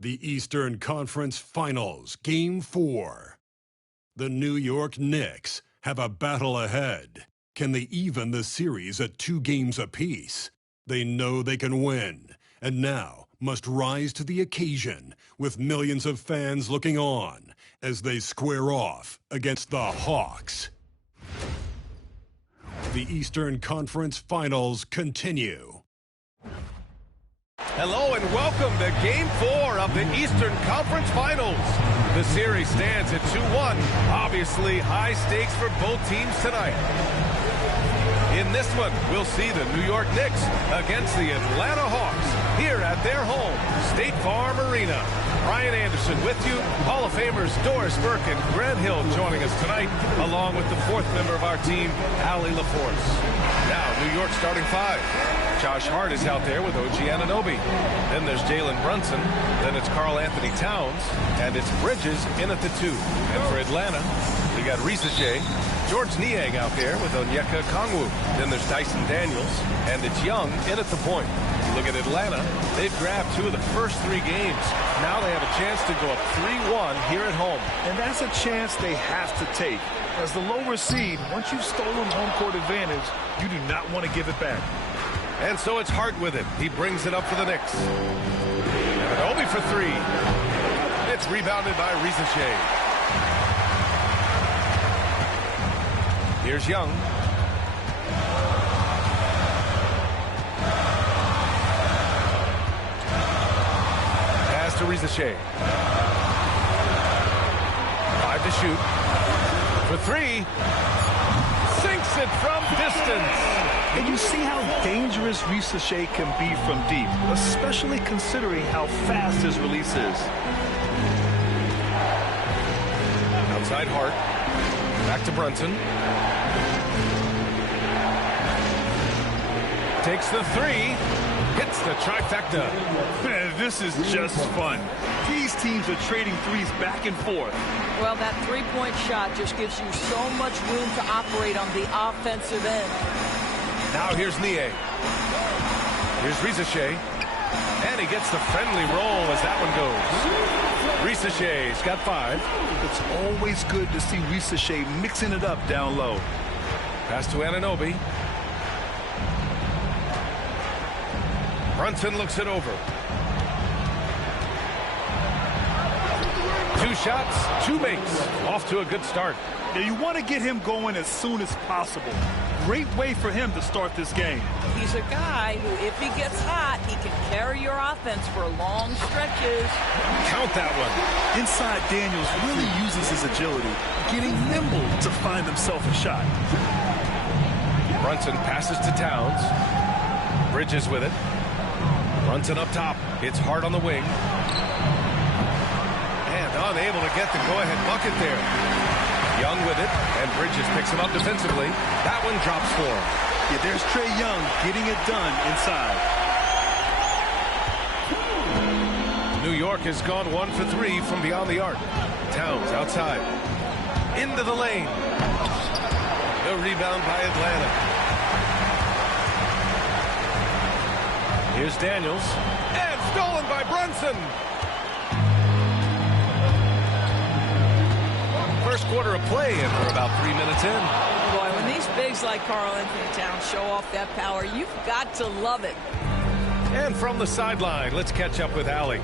The Eastern Conference Finals, Game 4. The New York Knicks have a battle ahead. Can they even the series at 2 games apiece? They know they can win, and now must rise to the occasion with millions of fans looking on as they square off against the Hawks. The Eastern Conference Finals continue. Hello and welcome to Game 4 of the Eastern Conference Finals. The series stands at 2-1. Obviously, high stakes for both teams tonight. In this one, we'll see the New York Knicks against the Atlanta Hawks here at their home, State Farm Arena. Brian Anderson with you. Hall of Famers Doris Burke and Grant Hill joining us tonight, along with the 4th member of our team, Allie LaForce. Now, New York starting 5. Josh Hart is out there with OG Anunoby. Then there's Jalen Brunson. Then it's Karl Anthony Towns. And it's Bridges in at the 2. And for Atlanta, we got Risache, George Niang out there with Onyeka Kongwu. Then there's Dyson Daniels. And it's Young in at the point. You look at Atlanta, they've grabbed 2 of the first 3 games. Now they have a chance to go up 3-1 here at home. And that's a chance they have to take. As the lower seed, once you've stolen home court advantage, you do not want to give it back. And so it's Hart with it. He brings it up for the Knicks. Anunoby for 3. It's rebounded by Risache. Here's Young. Pass to Risache. 5 to shoot. For 3. Sinks it from distance. And you see how dangerous Risache can be from deep, especially considering how fast his release is. Outside Hart. Back to Brunson. Takes the 3. Hits the trifecta. Man, this is just fun. These teams are trading threes back and forth. Well, that three-point shot just gives you so much room to operate on the offensive end. Now here's Niang. Here's Risache. And he gets the friendly roll as that one goes. Risache's got 5. It's always good to see Risache mixing it up down low. Pass to Anunoby. Brunson looks it over. 2 shots, 2 makes. Off to a good start. Now you want to get him going as soon as possible. Great way for him to start this game. He's a guy who, if he gets hot, he can carry your offense for long stretches. Count that one. Inside, Daniels really uses his agility, getting nimble to find himself a shot. Brunson passes to Towns. Bridges with it. Brunson up top. It's Hart on the wing. And unable to get the go-ahead bucket there. Young with it, and Bridges picks him up defensively. That one drops for him. Yeah, there's Trae Young getting it done inside. New York has gone 1 for 3 from beyond the arc. Towns outside. Into the lane. The rebound by Atlanta. Here's Daniels. And stolen by Brunson. First quarter of play, and we're about 3 minutes in. Boy, when these bigs like Karl Anthony Towns show off that power, you've got to love it. And from the sideline, let's catch up with Allie.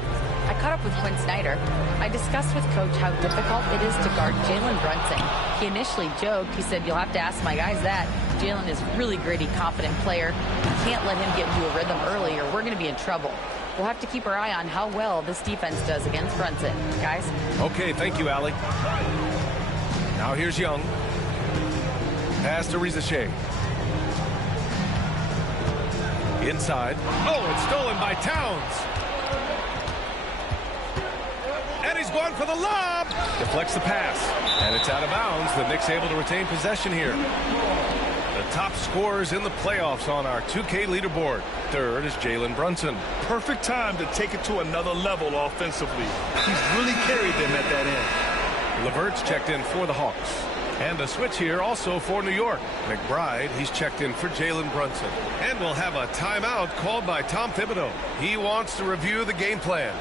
I caught up with Quinn Snyder. I discussed with Coach how difficult it is to guard Jalen Brunson. He initially joked. He said, "You'll have to ask my guys that." Jalen is a really gritty, confident player. You can't let him get into a rhythm early or we're going to be in trouble. We'll have to keep our eye on how well this defense does against Brunson. Guys? Okay, thank you, Allie. Now here's Young. Pass to Risache. Inside. Oh, it's stolen by Towns. And he's going for the lob. Deflects the pass. And it's out of bounds. The Knicks able to retain possession here. The top scorers in the playoffs on our 2K leaderboard. Third is Jalen Brunson. Perfect time to take it to another level offensively. He's really carried them at that end. LeVert's checked in for the Hawks. And a switch here also for New York. McBride, he's checked in for Jalen Brunson. And we'll have a timeout called by Tom Thibodeau. He wants to review the game plan.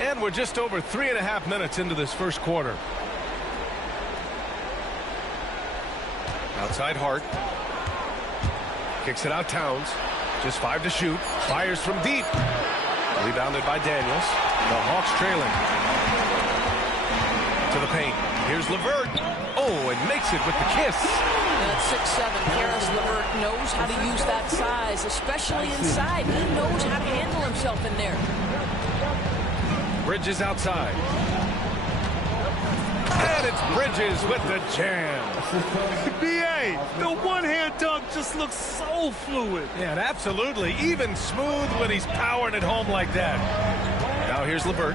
And we're just over 3.5 minutes into this first quarter. Outside Hart. Kicks it out Towns. Just 5 to shoot. Fires from deep. Rebounded by Daniels. The Hawks trailing. To the paint. Here's LeVert. Oh, and makes it with the kiss. And at 6'7", Karis LeVert knows how to use that size, especially inside. He knows how to handle himself in there. Bridges outside. And it's Bridges with the jam. B.A., the one-hand dunk just looks so fluid. Yeah, and absolutely. Even smooth when he's powering it home like that. Now here's LeVert.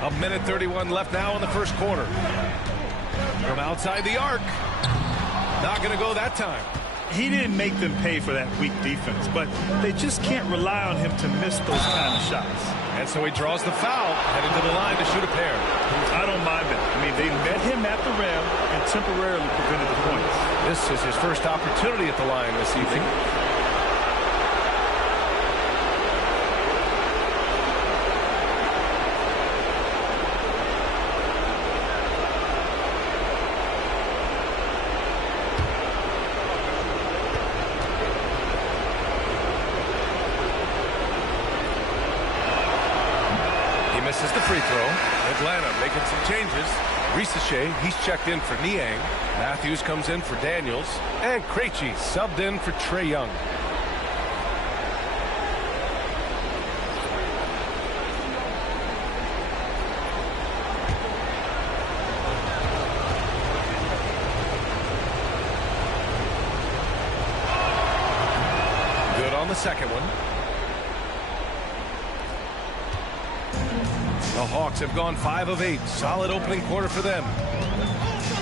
1:31 left now in the first quarter. From outside the arc. Not going to go that time. He didn't make them pay for that weak defense, but they just can't rely on him to miss those kind of shots. And so he draws the foul, headed to the line to shoot a pair. I don't mind that. I mean, they met him at the rim and temporarily prevented the points. This is his first opportunity at the line this evening. Misses the free throw. Atlanta making some changes. Risache, he's checked in for Niang. Matthews comes in for Daniels. And Krejci subbed in for Trae Young. Good on the second one. The Hawks have gone 5 of 8. Solid opening quarter for them.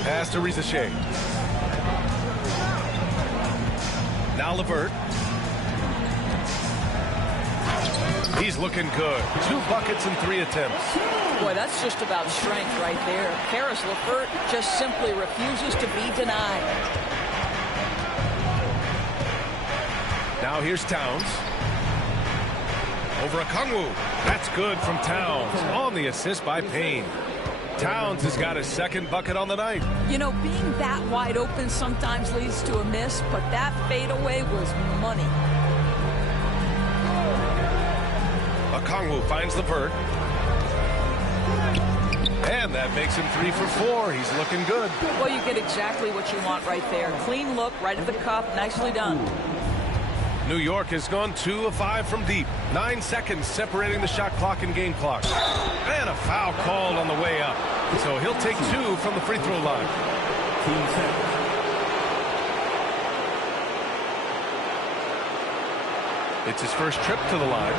Pass to Risache. Now LeVert. He's looking good. 2 buckets and 3 attempts. Boy, that's just about strength right there. Karis LeVert just simply refuses to be denied. Now here's Towns. Over Okongwu. That's good from Towns. On the assist by Payne. Towns has got his second bucket on the night. You know, being that wide open sometimes leads to a miss, but that fadeaway was money. Okongwu finds LeVert. And that makes him 3 for 4. He's looking good. Well, you get exactly what you want right there. Clean look, right at the cup. Nicely done. New York has gone 2 of 5 from deep. 9 seconds separating the shot clock and game clock. And a foul called on the way up. So he'll take 2 from the free throw line. It's his first trip to the line.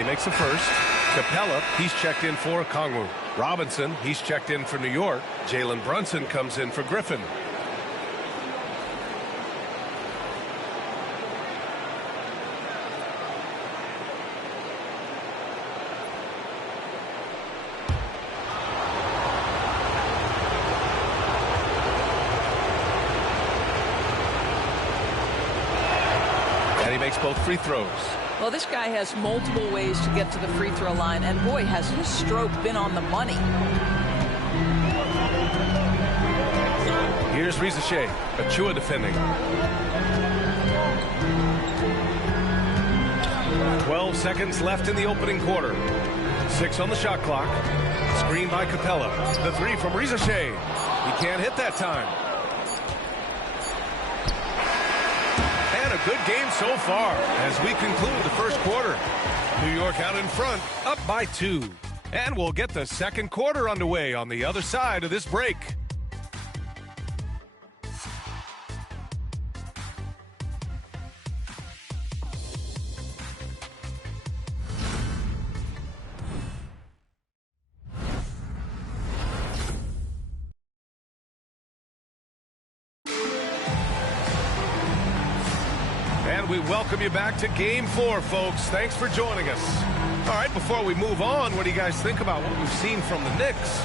He makes the first. Capella, he's checked in for Kongwu. Robinson, he's checked in for New York. Jalen Brunson comes in for Griffin. And he makes both free throws. Well, this guy has multiple ways to get to the free throw line, and boy, has his stroke been on the money. Here's Rizache, Achua defending. 12 seconds left in the opening quarter. 6 on the shot clock. Screen by Capella. The three from Rizache. He can't hit that time. And a good game so far as we conclude the first quarter. New York out in front, up by 2. And we'll get the second quarter underway on the other side of this break. We welcome you back to Game 4, folks. Thanks for joining us. All right, before we move on, what do you guys think about what we've seen from the Knicks?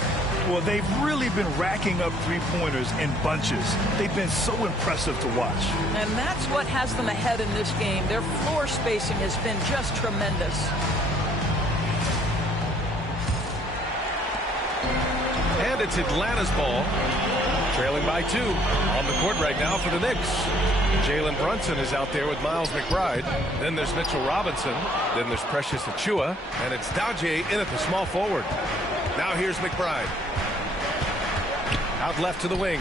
Well, they've really been racking up three-pointers in bunches. They've been so impressive to watch. And that's what has them ahead in this game. Their floor spacing has been just tremendous. And it's Atlanta's ball. Trailing by 2 on the court right now for the Knicks. Jalen Brunson is out there with Miles McBride. Then there's Mitchell Robinson. Then there's Precious Achua. And it's Daje in at the small forward. Now here's McBride. Out left to the wing.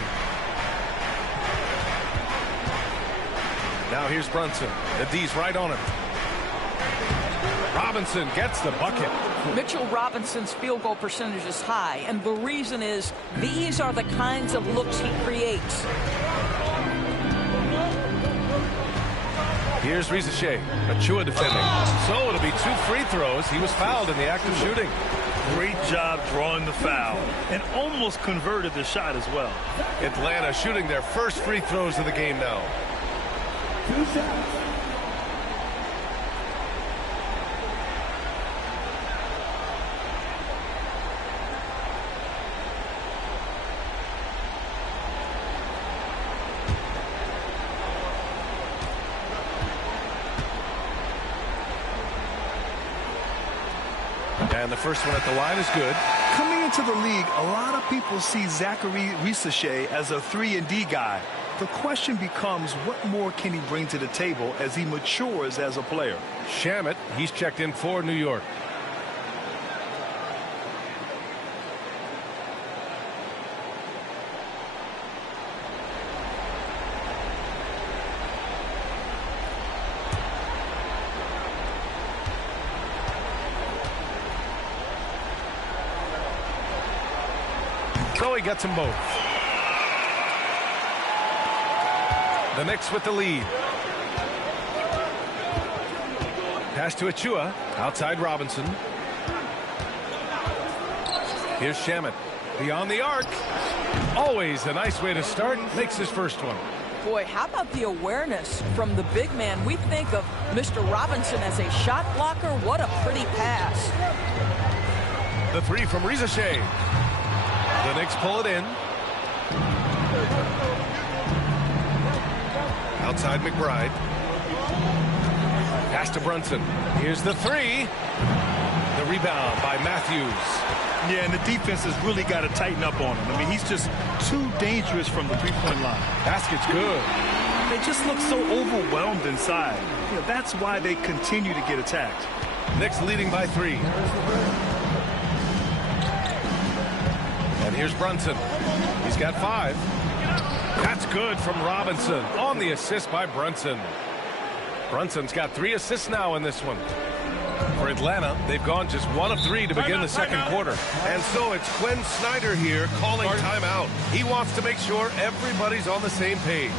Now here's Brunson. The D's right on him. Robinson gets the bucket. Mitchell Robinson's field goal percentage is high, and the reason is these are the kinds of looks he creates. Here's Rizache, Achua defending. So it'll be 2 free throws. He was fouled in the act of shooting. Great job drawing the foul and almost converted the shot as well. Atlanta shooting their first free throws of the game now. 2 shots. And the first one at the line is good. Coming into the league, a lot of people see Zachary Rizache as a 3-and-D guy. The question becomes, what more can he bring to the table as he matures as a player? Shamet, he's checked in for New York. So he gets them both. The Knicks with the lead. Pass to Achua. Outside Robinson. Here's Shamet. Beyond the arc. Always a nice way to start. Makes his first one. Boy, how about the awareness from the big man? We think of Mr. Robinson as a shot blocker. What a pretty pass. The three from Rizache. The Knicks pull it in. Outside McBride. Pass to Brunson. Here's the three. The rebound by Matthews. Yeah, and the defense has really got to tighten up on him. I mean, he's just too dangerous from the three-point line. Basket's good. They just look so overwhelmed inside. You know, that's why they continue to get attacked. Knicks leading by 3. And here's Brunson. He's got 5. That's good from Robinson on the assist by Brunson. Brunson's got 3 assists now in this one. For Atlanta, they've gone just 1 of 3 to begin the second quarter. And so it's Quinn Snyder here calling timeout. He wants to make sure everybody's on the same page.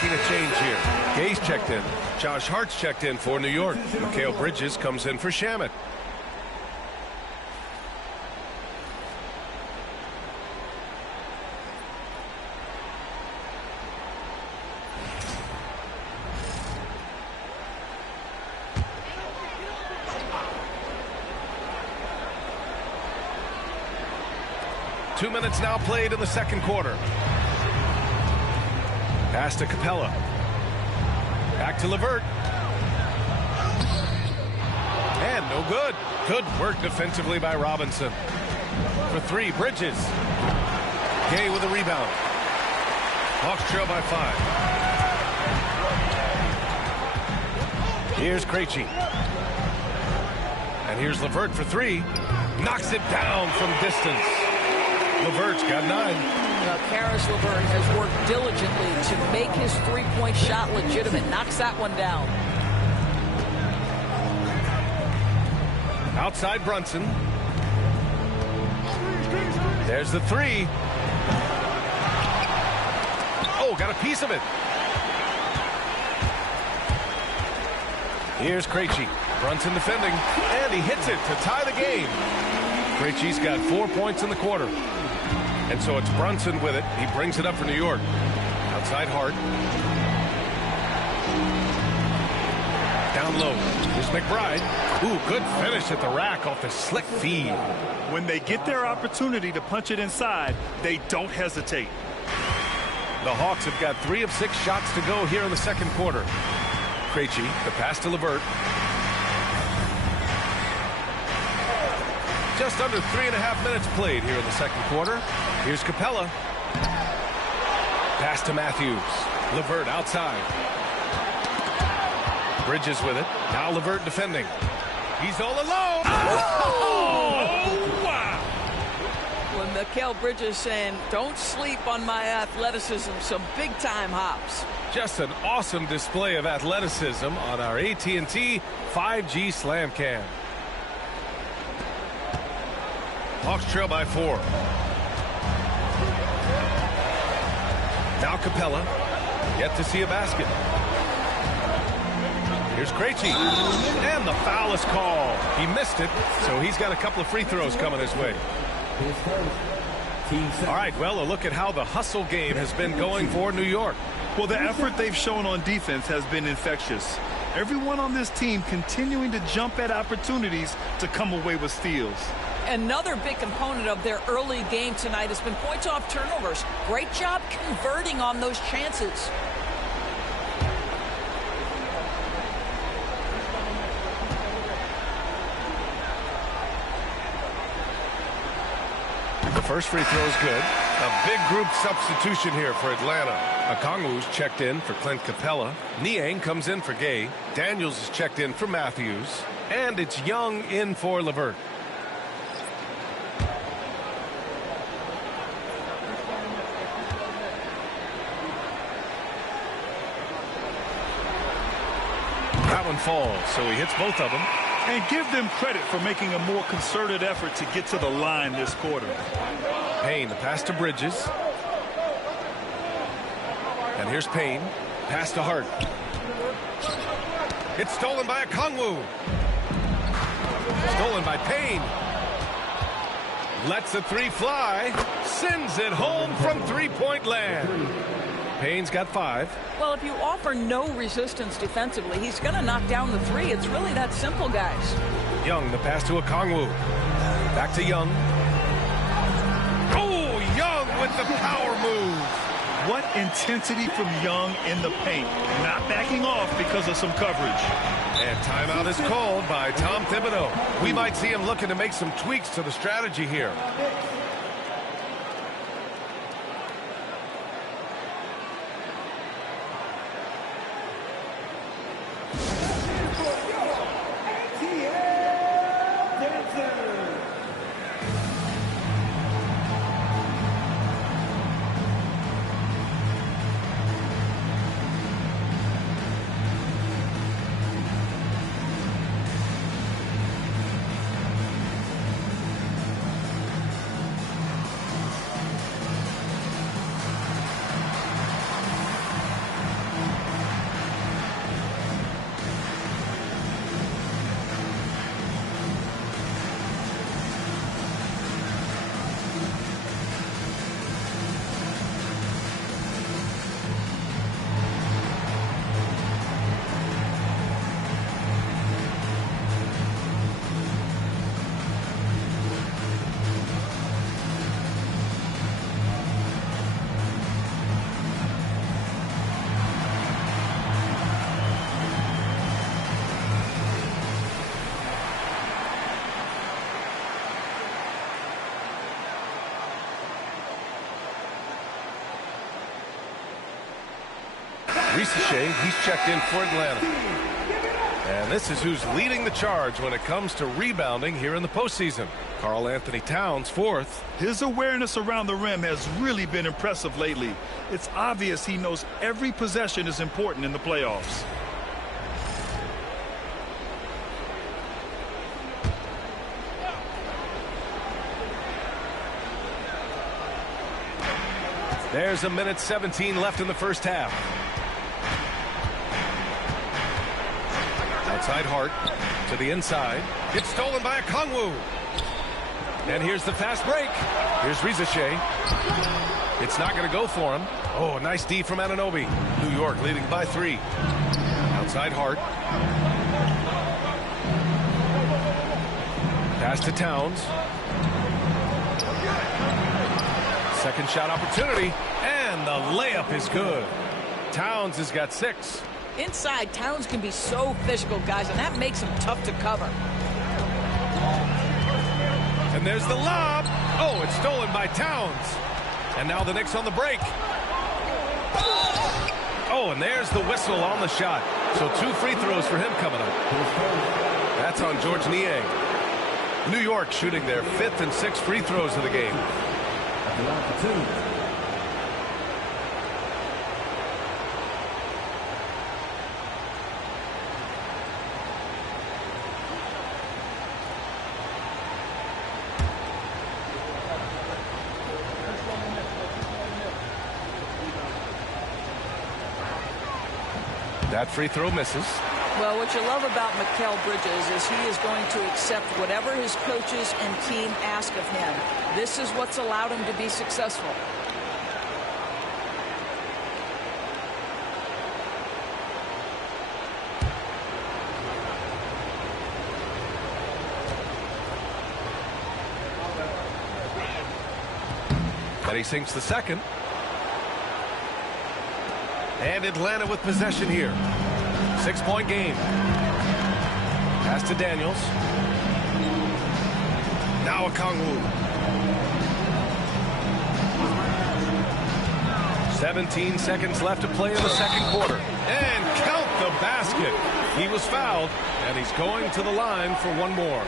making a change here. Gay's checked in. Josh Hart's checked in for New York. Mikal Bridges comes in for Shamet. Two minutes now played in the second quarter. Pass to Capella. Back to LeVert. And no good. Good work defensively by Robinson. For three, Bridges. Gay with a rebound. Hawks trail by 5. Here's Krejci. And here's LeVert for three. Knocks it down from distance. LeVert's got 9. Now, Karis LeVert has worked diligently to make his three-point shot legitimate. Knocks that one down. Outside Brunson. There's the three. Oh, got a piece of it. Here's Krejci. Brunson defending, and he hits it to tie the game. Krejci's got 4 points in the quarter. And so it's Brunson with it. He brings it up for New York. Outside Hart. Down low. Here's McBride. Ooh, good finish at the rack off the slick feed. When they get their opportunity to punch it inside, they don't hesitate. The Hawks have got 3 of 6 shots to go here in the second quarter. Krejci, the pass to LeVert. Just under 3.5 minutes played here in the second quarter. Here's Capella. Pass to Matthews. LeVert outside. Bridges with it. Now LeVert defending. He's all alone. Oh, wow. When Mikal Bridges saying, don't sleep on my athleticism, some big-time hops. Just an awesome display of athleticism on our AT&T 5G Slam Cam. Hawks trail by 4. Now Capella. Yet to see a basket. Here's Krejci. And the foul is called. He missed it, so he's got a couple of free throws coming his way. All right, well, a look at how the hustle game has been going for New York. Well, the effort they've shown on defense has been infectious. Everyone on this team continuing to jump at opportunities to come away with steals. Another big component of their early game tonight has been points off turnovers. Great job converting on those chances. The first free throw is good. A big group substitution here for Atlanta. Okongwu's checked in for Clint Capella. Niang comes in for Gay. Daniels is checked in for Matthews. And it's Young in for LeVert. That one falls, so he hits both of them. And give them credit for making a more concerted effort to get to the line this quarter. Payne, the pass to Bridges. And here's Payne. Pass to Hart. It's stolen by Okongwu. Stolen by Payne. Lets the three fly. Sends it home from three-point land. Payne's got 5. Well, if you offer no resistance defensively, he's going to knock down the three. It's really that simple, guys. Young, the pass to Okongwu. Back to Young. Oh, Young with the power move. What intensity from Young in the paint. Not backing off because of some coverage. And timeout is called by Tom Thibodeau. We might see him looking to make some tweaks to the strategy here. Ricochet, he's checked in for Atlanta. And this is who's leading the charge when it comes to rebounding here in the postseason. Karl Anthony Towns, fourth. His awareness around the rim has really been impressive lately. It's obvious he knows every possession is important in the playoffs. There's a minute 17 left in the first half. Outside Hart to the inside. It's stolen by Okongwu. And here's the fast break. Here's Ricochet. It's not going to go for him. Oh, nice D from Anunoby. New York leading by 3. Outside Hart. Pass to Towns. Second shot opportunity, and the layup is good. Towns has got 6. Inside, Towns can be so physical, guys, and that makes him tough to cover. And there's the lob. Oh, it's stolen by Towns. And now the Knicks on the break. Oh, and there's the whistle on the shot. So 2 free throws for him coming up. That's on George Niang. New York shooting their 5th and 6th free throws of the game. That free throw misses. Well, what you love about Mikal Bridges is he is going to accept whatever his coaches and team ask of him. This is what's allowed him to be successful. But he sinks the second. And Atlanta with possession here. 6-point game. Pass to Daniels. Now Okongwu. 17 seconds left to play in the second quarter. And count the basket. He was fouled, and he's going to the line for one more.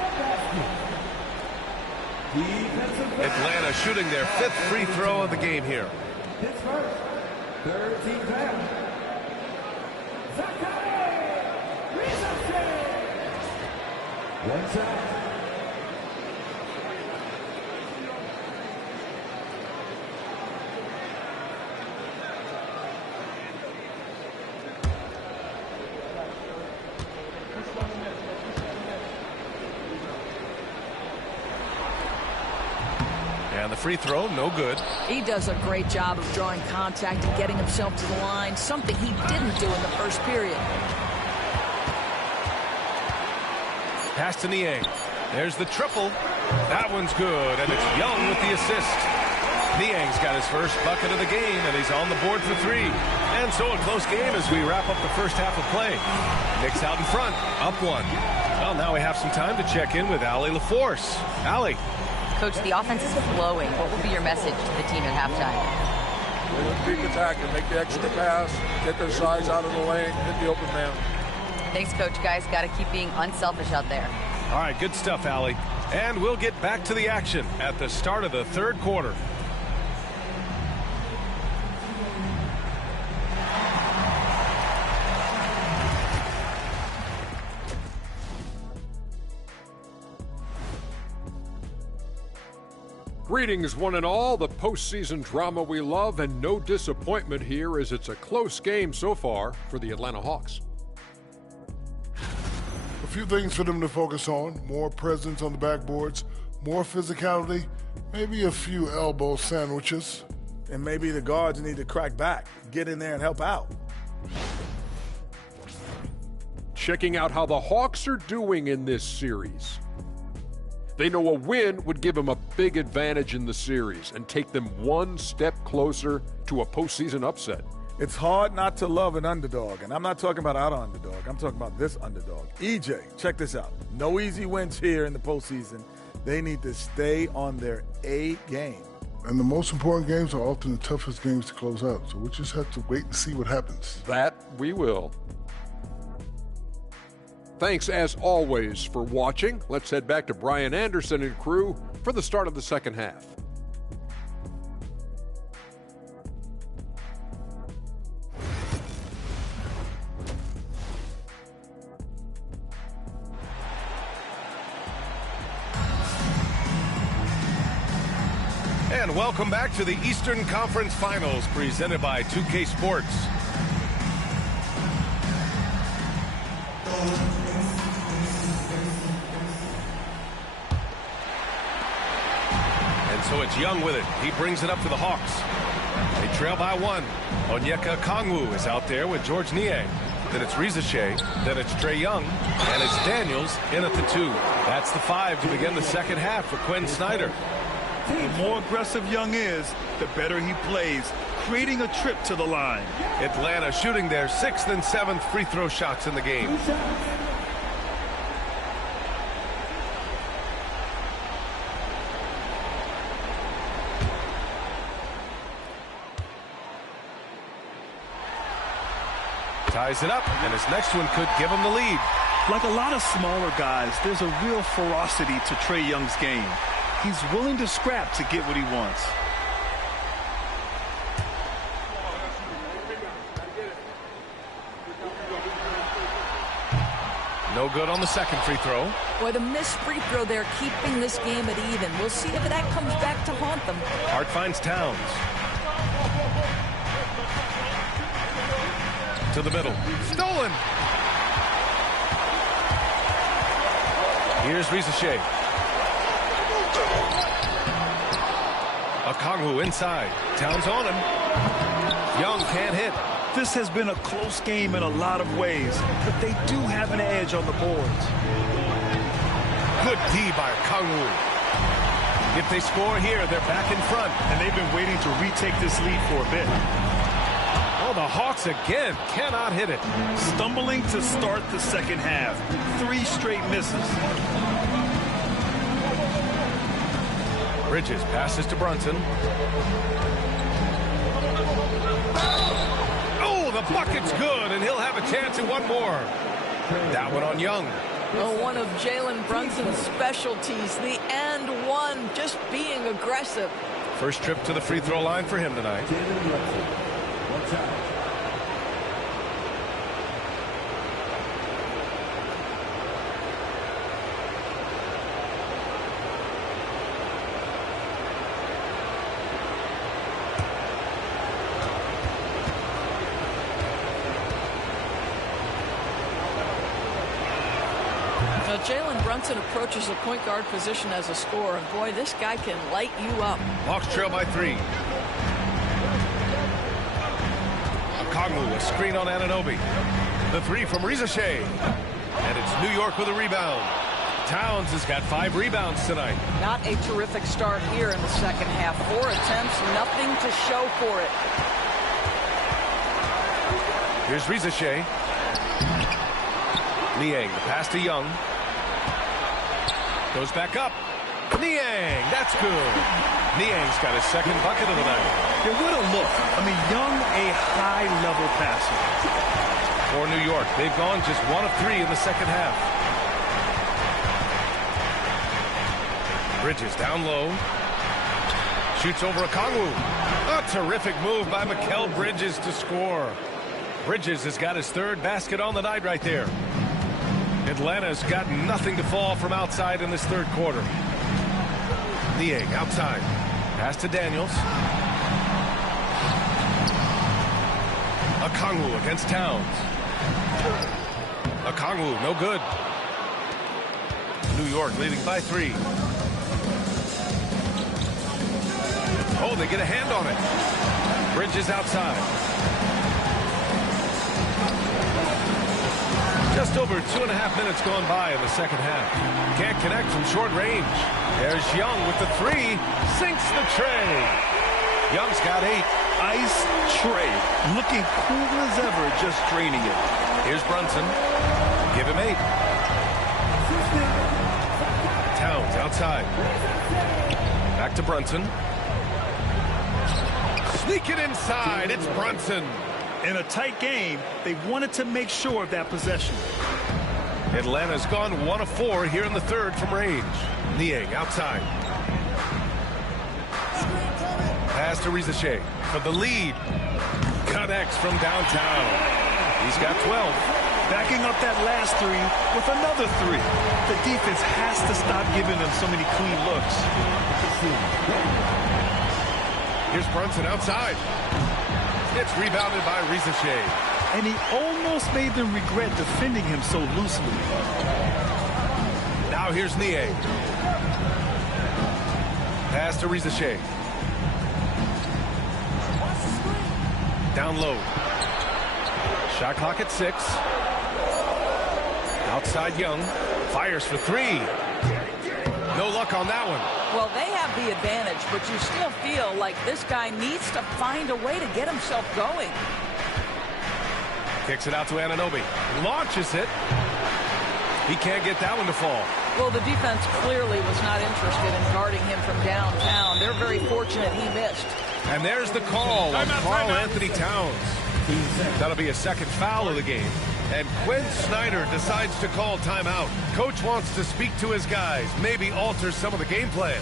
Atlanta shooting their 5th free throw of the game here. Third team foul. One shot. And the free throw, no good. He does a great job of drawing contact and getting himself to the line, something he didn't do in the first period. Pass to Niang. There's the triple. That one's good, and it's Young with the assist. Niang's got his first bucket of the game, and he's on the board for 3. And so a close game as we wrap up the first half of play. Knicks out in front, up 1. Well, now we have some time to check in with Allie LaForce. Allie. Coach, the offense is flowing. What will be your message to the team at halftime? Keep attacking, make the extra pass, get their size out of the lane, hit the open man. Thanks, Coach. Guys, got to keep being unselfish out there. All right, good stuff, Allie. And we'll get back to the action at the start of the third quarter. Greetings, one and all. The postseason drama we love, and no disappointment here as it's a close game so far for the Atlanta Hawks. A few things for them to focus on. More presence on the backboards, more physicality, maybe a few elbow sandwiches. And maybe the guards need to crack back, get in there and help out. Checking out how the Hawks are doing in this series. They know a win would give them a big advantage in the series and take them one step closer to a postseason upset. It's hard not to love an underdog, and I'm not talking about our underdog. I'm talking about this underdog. EJ, check this out. No easy wins here in the postseason. They need to stay on their A game. And the most important games are often the toughest games to close out. So we just have to wait and see what happens. That we will. Thanks, as always, for watching. Let's head back to Brian Anderson and crew for the start of the second half. And welcome back to the Eastern Conference Finals presented by 2K Sports. And so it's Young with it. He brings it up to the Hawks. They trail by 1. Onyeka Okongwu is out there with George Niang. Then it's Rizashe. Then it's Trae Young. And it's Daniels in at the 2. That's the 5 to begin the second half for Quinn Snyder. The more aggressive Young is, the better he plays, creating a trip to the line. Atlanta shooting their 6th and 7th free throw shots in the game. Ties it up, and his next one could give him the lead. Like a lot of smaller guys, there's a real ferocity to Trae Young's game. He's willing to scrap to get what he wants. No good on the second free throw. Boy, the missed free throw there keeping this game at even. We'll see if that comes back to haunt them. Hart finds Towns. To the middle. Stolen. Here's Rizashe. Okongwu inside. Towns on him. Young can't hit. This has been a close game in a lot of ways, but they do have an edge on the boards. Good D by Okongwu. If they score here, they're back in front. And they've been waiting to retake this lead for a bit. Oh, the Hawks again cannot hit it. Stumbling to start the second half. 3 straight misses. Bridges passes to Brunson. Oh, the bucket's good, and he'll have a chance at one more. That one on Young. Oh, one of Jalen Brunson's specialties, the and one, just being aggressive. First trip to the free throw line for him tonight. Now, Jalen Brunson approaches the point guard position as a scorer, and boy, this guy can light you up. Hawks trail by 3. Okongwu, a screen on Anunoby. The 3 from Rizashe. And it's New York with a rebound. Towns has got 5 rebounds tonight. Not a terrific start here in the second half. 4 attempts, nothing to show for it. Here's Rizashe. Niang, the pass to Young. Goes back up. Niang, that's good. Niang's got his second bucket of the night. Yeah, what a look. I mean, Young, a high-level passer. For New York, they've gone just 1 of 3 in the second half. Bridges down low. Shoots over Okongwu. A terrific move by Mikal Bridges to score. Bridges has got his 3rd basket on the night right there. Atlanta's got nothing to fall from outside in this 3rd quarter. Niang outside. Pass to Daniels. Okongwu against Towns. Okongwu, no good. New York leading by 3. Oh, they get a hand on it. Bridges outside. Just over 2.5 minutes gone by in the second half. Can't connect from short range. There's Young with the 3. Sinks the tray. Young's got 8. Ice Trae, looking cool as ever, just draining it. Here's Brunson. Give him 8. Towns outside. Back to Brunson. Sneak it inside. It's Brunson. In a tight game, they wanted to make sure of that possession. Atlanta's gone 1 of 4 here in the third from range. Niang outside. Pass to Rizachet for the lead. Connects from downtown. He's got 12. Backing up that last three with another three. The defense has to stop giving them so many clean looks. Here's Brunson outside. It's rebounded by Rizachet. And he almost made them regret defending him so loosely. Now here's Niang. Pass to Rizachet. Down low. Shot clock at 6. Outside Young. Fires for 3. No luck on that one. Well, they have the advantage, but you still feel like this guy needs to find a way to get himself going. Kicks it out to Anunoby. Launches it. He can't get that one to fall. Well, the defense clearly was not interested in guarding him from downtown. They're very fortunate he missed. And there's the call on Karl Anthony Towns. That'll be a second foul of the game. And Quinn Snyder decides to call timeout. Coach wants to speak to his guys, maybe alter some of the game plan.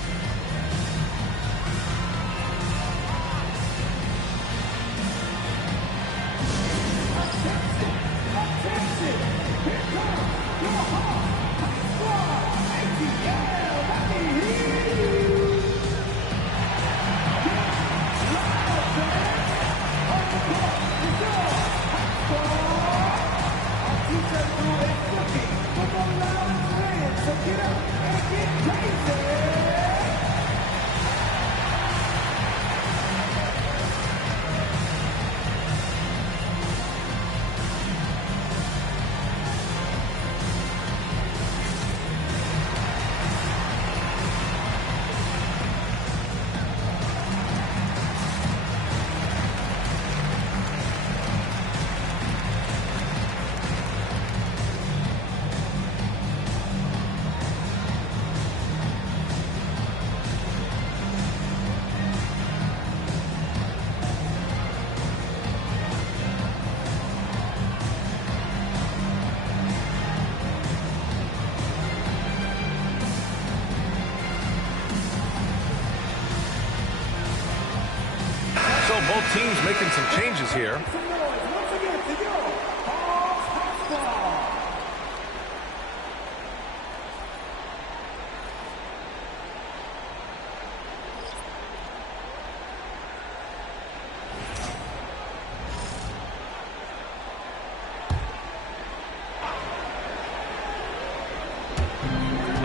Both teams making some changes here.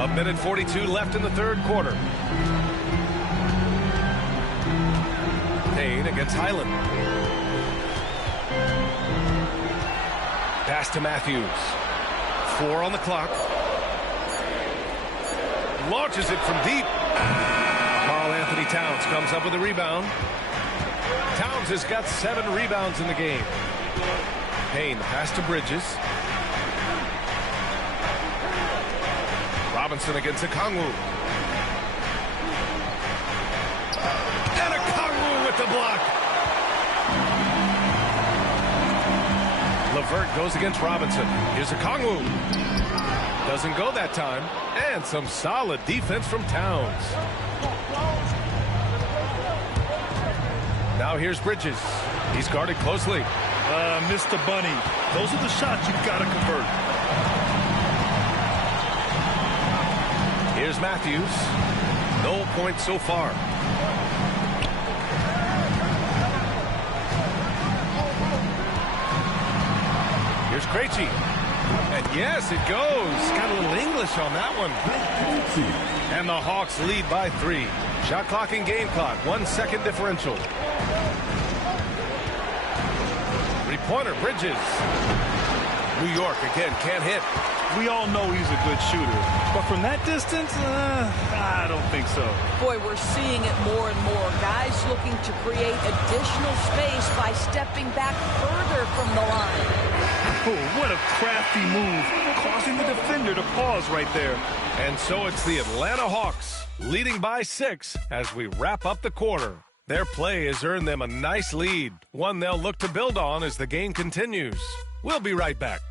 A minute 42 left in the third quarter. Against Highland. Pass to Matthews. 4 on the clock. Launches it from deep. Karl Anthony Towns comes up with a rebound. Towns has got 7 rebounds in the game. Payne, the pass to Bridges. Robinson against Okongwu. The block. Levert goes against Robinson. Here's Okongwu. Doesn't go that time. And some solid defense from Towns. Now here's Bridges. He's guarded closely. Mr. Bunny. Those are the shots you've got to convert. Here's Matthews. No points so far. Here's Krejci. And yes, it goes. Got a little English on that one. And the Hawks lead by 3. Shot clock and game clock. 1 second differential. 3-pointer, Bridges. New York again can't hit. We all know he's a good shooter. But from that distance, I don't think so. Boy, we're seeing it more and more. Guys looking to create additional space by stepping back further from the line. Oh, what a crafty move, causing the defender to pause right there. And so it's the Atlanta Hawks leading by 6 as we wrap up the quarter. Their play has earned them a nice lead, one they'll look to build on as the game continues. We'll be right back.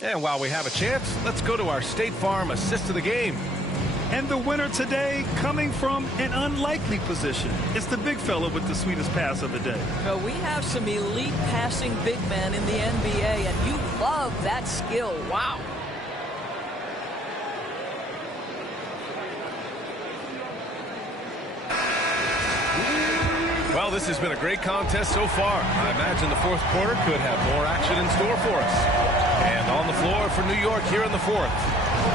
And while we have a chance, let's go to our State Farm assist of the game. And the winner today coming from an unlikely position. It's the big fella with the sweetest pass of the day. No, we have some elite passing big men in the NBA, and you love that skill. Wow. Well, this has been a great contest so far. I imagine the fourth quarter could have more action in store for us. And on the floor for New York here in the fourth.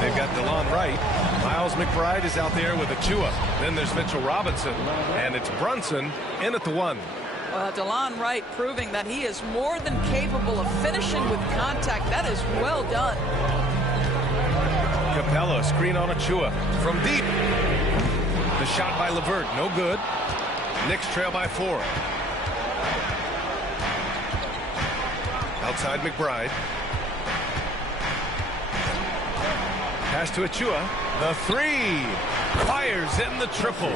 They've got DeLon Wright. Miles McBride is out there with Achua. Then there's Mitchell Robinson. And it's Brunson in at the one. DeLon Wright proving that he is more than capable of finishing with contact. That is well done. Capella, screen on Achua from deep. The shot by LeVert, no good. Knicks trail by 4. Outside McBride. Pass to Achua. The three. Fires in the triple.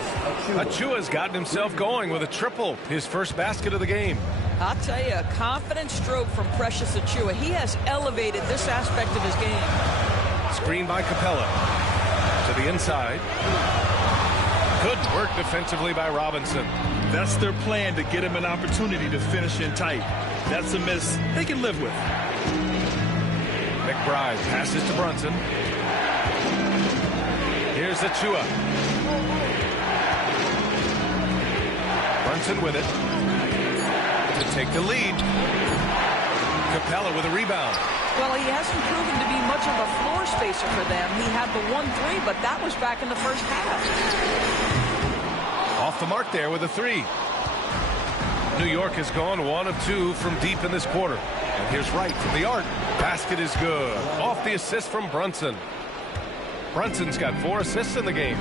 Achua's gotten himself going with a triple. His first basket of the game. I'll tell you, a confident stroke from Precious Achua. He has elevated this aspect of his game. Screen by Capella. To the inside. Good work defensively by Robinson. That's their plan, to get him an opportunity to finish in tight. That's a miss they can live with. McBride passes to Brunson. Here's Achua. Brunson with it. To take the lead. Capella with a rebound. Well, he hasn't proven to be much of a floor spacer for them. He had the 1-3, but that was back in the first half. Off the mark there with a 3. New York has gone 1 of 2 from deep in this quarter. And here's Wright from the arc. Basket is good. Off the assist from Brunson. Brunson's got 4 assists in the game.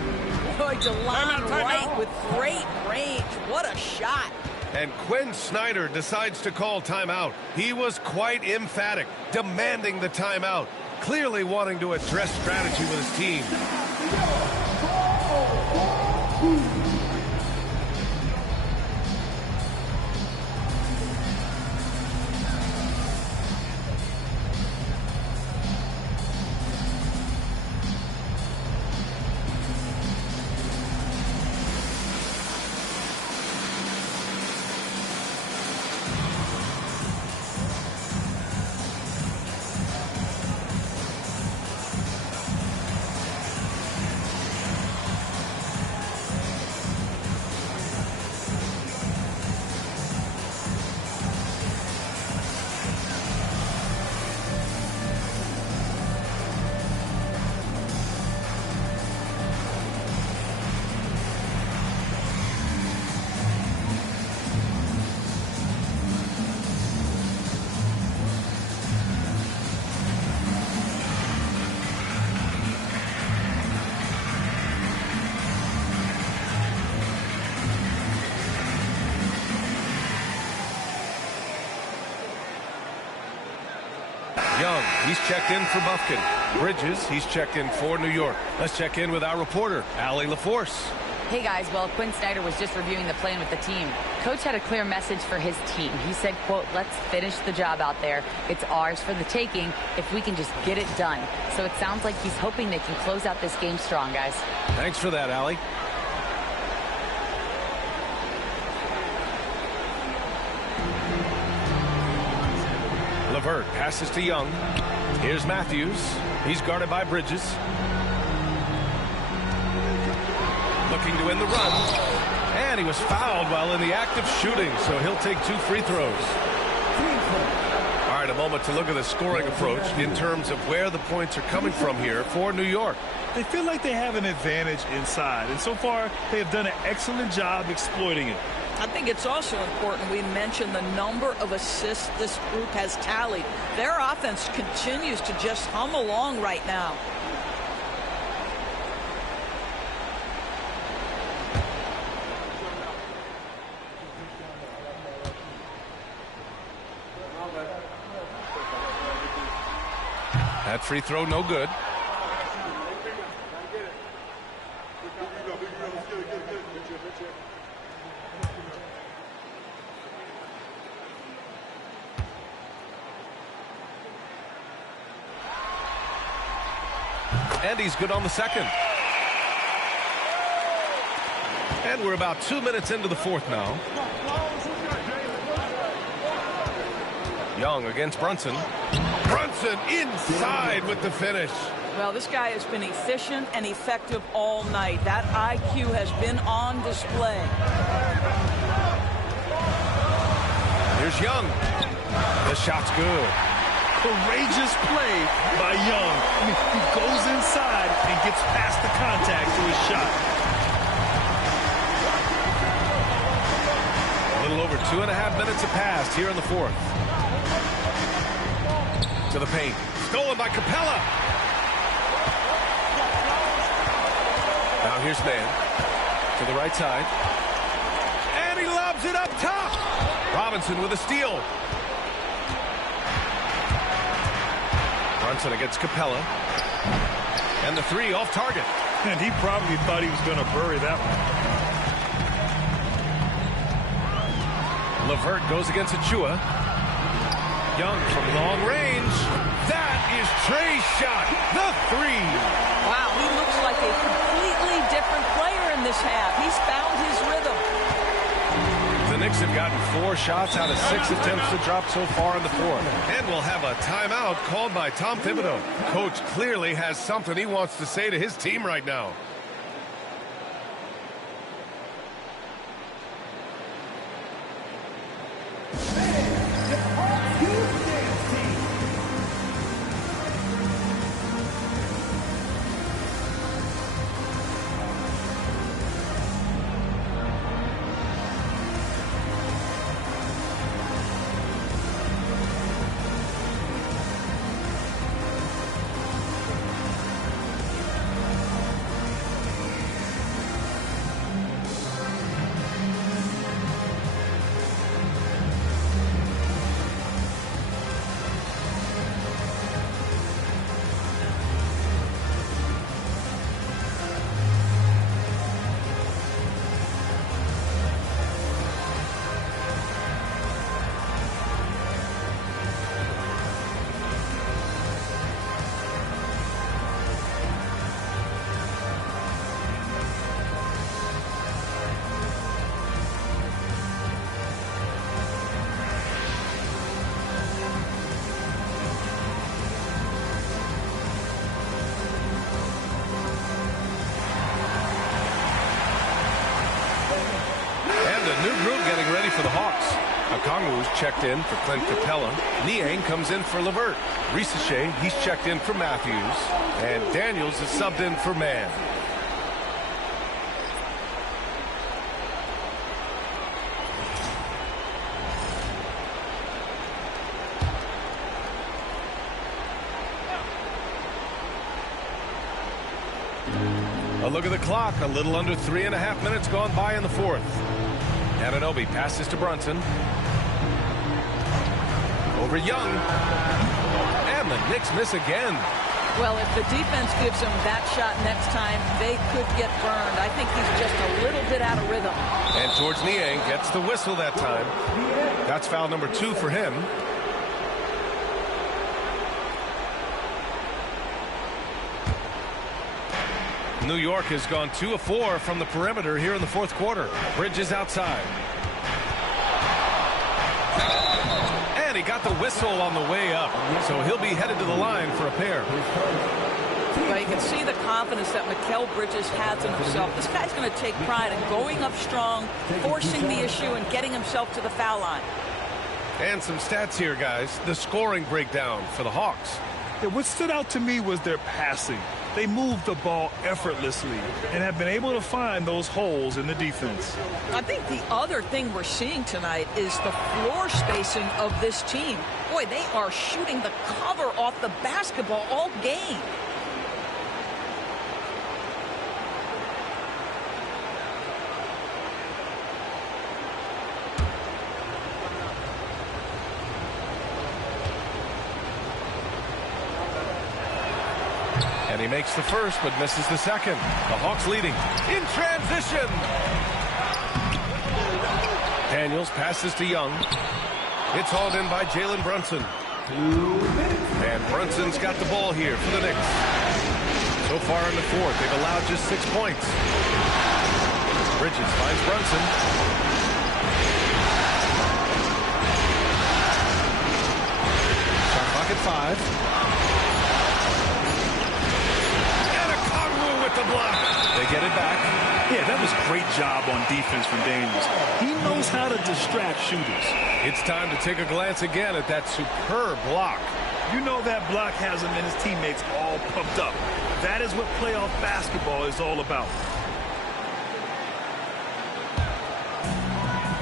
Boy, DeLon Wright with great range. What a shot. And Quinn Snyder decides to call timeout. He was quite emphatic, demanding the timeout, clearly wanting to address strategy with his team. Young, he's checked in for Buffkin. Bridges, he's checked in for New York. Let's check in with our reporter, Allie LaForce. Hey guys, well, Quinn Snyder was just reviewing the plan with the team. Coach had a clear message for his team. He said, quote, let's finish the job out there. It's ours for the taking if we can just get it done. So it sounds like he's hoping they can close out this game strong, guys. Thanks for that, Allie. LeVert passes to Young. Here's Matthews. He's guarded by Bridges. Looking to win the run. And he was fouled while in the act of shooting, so he'll take 2 free throws. All right, a moment to look at the scoring approach in terms of where the points are coming from here for New York. They feel like they have an advantage inside, and so far they have done an excellent job exploiting it. I think it's also important we mention the number of assists this group has tallied. Their offense continues to just hum along right now. That free throw no good. And he's good on the second. And we're about 2 minutes into the fourth now. Young against Brunson. Brunson inside with the finish. Well, this guy has been efficient and effective all night. That IQ has been on display. Here's Young. The shot's good. Courageous play by Young. I mean, he goes inside and gets past the contact to his shot. A little over 2.5 minutes have passed here in the fourth. To the paint. Stolen by Capella. Now here's Man. To the right side. And he lobs it up top. Robinson with a steal. Brunson against Capella. And the three off target. And he probably thought he was going to bury that one. LeVert goes against Achua. Young from long range. That is Trey's shot. The three. Wow, he looks like a completely different player in this half. He's found his rhythm. The Knicks have gotten 4 shots out of 6 attempts to drop so far in the fourth. And we'll have a timeout called by Tom Thibodeau. Coach clearly has something he wants to say to his team right now. For the Hawks. Okongwu's checked in for Clint Capella. Niang comes in for LeVert. Risache, he's checked in for Matthews. And Daniels is subbed in for Mann. A look at the clock. A little under 3.5 minutes gone by in the fourth. Anunoby passes to Brunson. Over Young. And the Knicks miss again. Well, if the defense gives him that shot next time, they could get burned. I think he's just a little bit out of rhythm. And George Niang gets the whistle that time. That's foul number 2 for him. New York has gone 2 of 4 from the perimeter here in the fourth quarter. Bridges outside. And he got the whistle on the way up. So he'll be headed to the line for a pair. Well, you can see the confidence that Mikal Bridges has in himself. This guy's going to take pride in going up strong, forcing the issue, and getting himself to the foul line. And some stats here, guys. The scoring breakdown for the Hawks. Yeah, what stood out to me was their passing. They moved the ball effortlessly and have been able to find those holes in the defense. I think the other thing we're seeing tonight is the floor spacing of this team. Boy, they are shooting the cover off the basketball all game. And he makes the first, but misses the second. The Hawks leading in transition. Daniels passes to Young. It's hauled in by Jalen Brunson. And Brunson's got the ball here for the Knicks. So far in the fourth, they've allowed just 6 points. Bridges finds Brunson. Shot clock at 5. And a Conwoo with the block. They get it back. Yeah, that was a great job on defense from Daniels. He knows how to distract shooters. It's time to take a glance again at that superb block. You know that block has him and his teammates all pumped up. That is what playoff basketball is all about.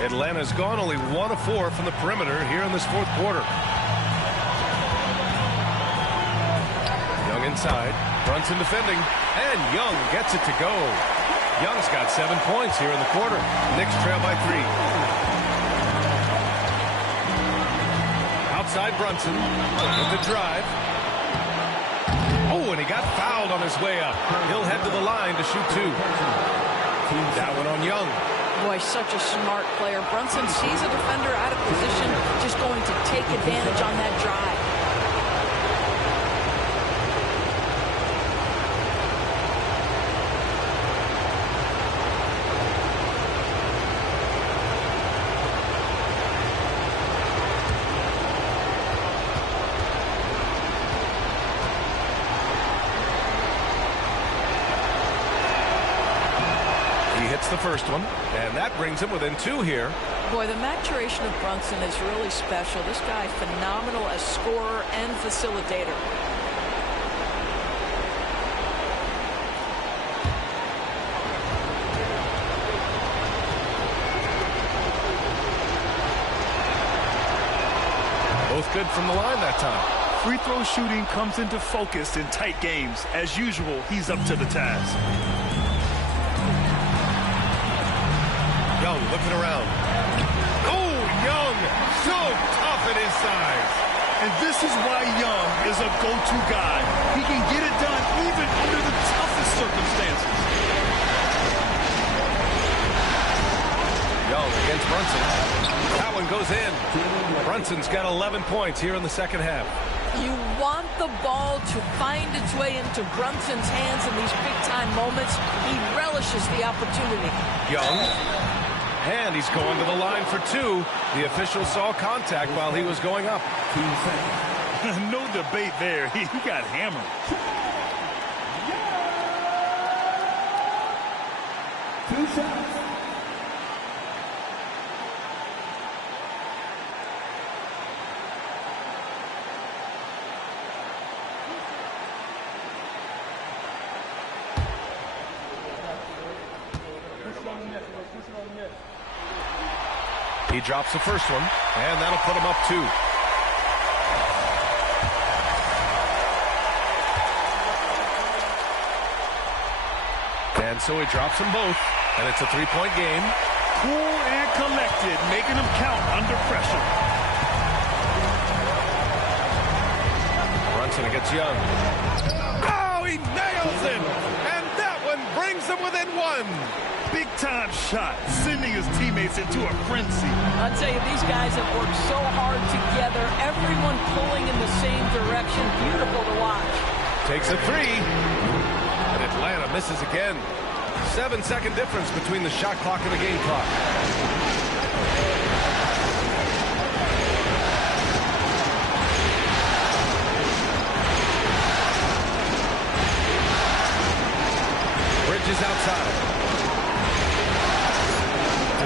Atlanta's gone only 1 of 4 from the perimeter here in this fourth quarter. Young inside. Brunson defending. And Young gets it to go. Young's got 7 points here in the quarter. Knicks trail by 3. Outside Brunson with the drive. Oh, and he got fouled on his way up. He'll head to the line to shoot 2. That one on Young. Boy, such a smart player. Brunson sees a defender out of position, just going to take advantage on that drive. The first one, and that brings him within 2 here. Boy, the maturation of Brunson is really special. This guy, phenomenal as scorer and facilitator. Both good from the line that time. Free throw shooting comes into focus in tight games. As usual, he's up to the task. Young looking around. Oh, Young, so tough at his size. And this is why Young is a go-to guy. He can get it done even under the toughest circumstances. Young against Brunson. That one goes in. Brunson's got 11 points here in the second half. You want the ball to find its way into Brunson's hands in these big-time moments. He relishes the opportunity. Young. And he's going to the line for 2. The official saw contact while he was going up. No debate there. He got hammered. Two shots. He drops the first one, and that'll put him up 2. And so he drops them both, and it's a 3-point game. Cool and collected, making them count under pressure. Brunson against Young. Oh, he nails him! And that one brings him within 1. Big-time shot, sending his teammates into a frenzy. I'll tell you, these guys have worked so hard together. Everyone pulling in the same direction. Beautiful to watch. Takes a 3. And Atlanta misses again. 7-second difference between the shot clock and the game clock. Bridges outside.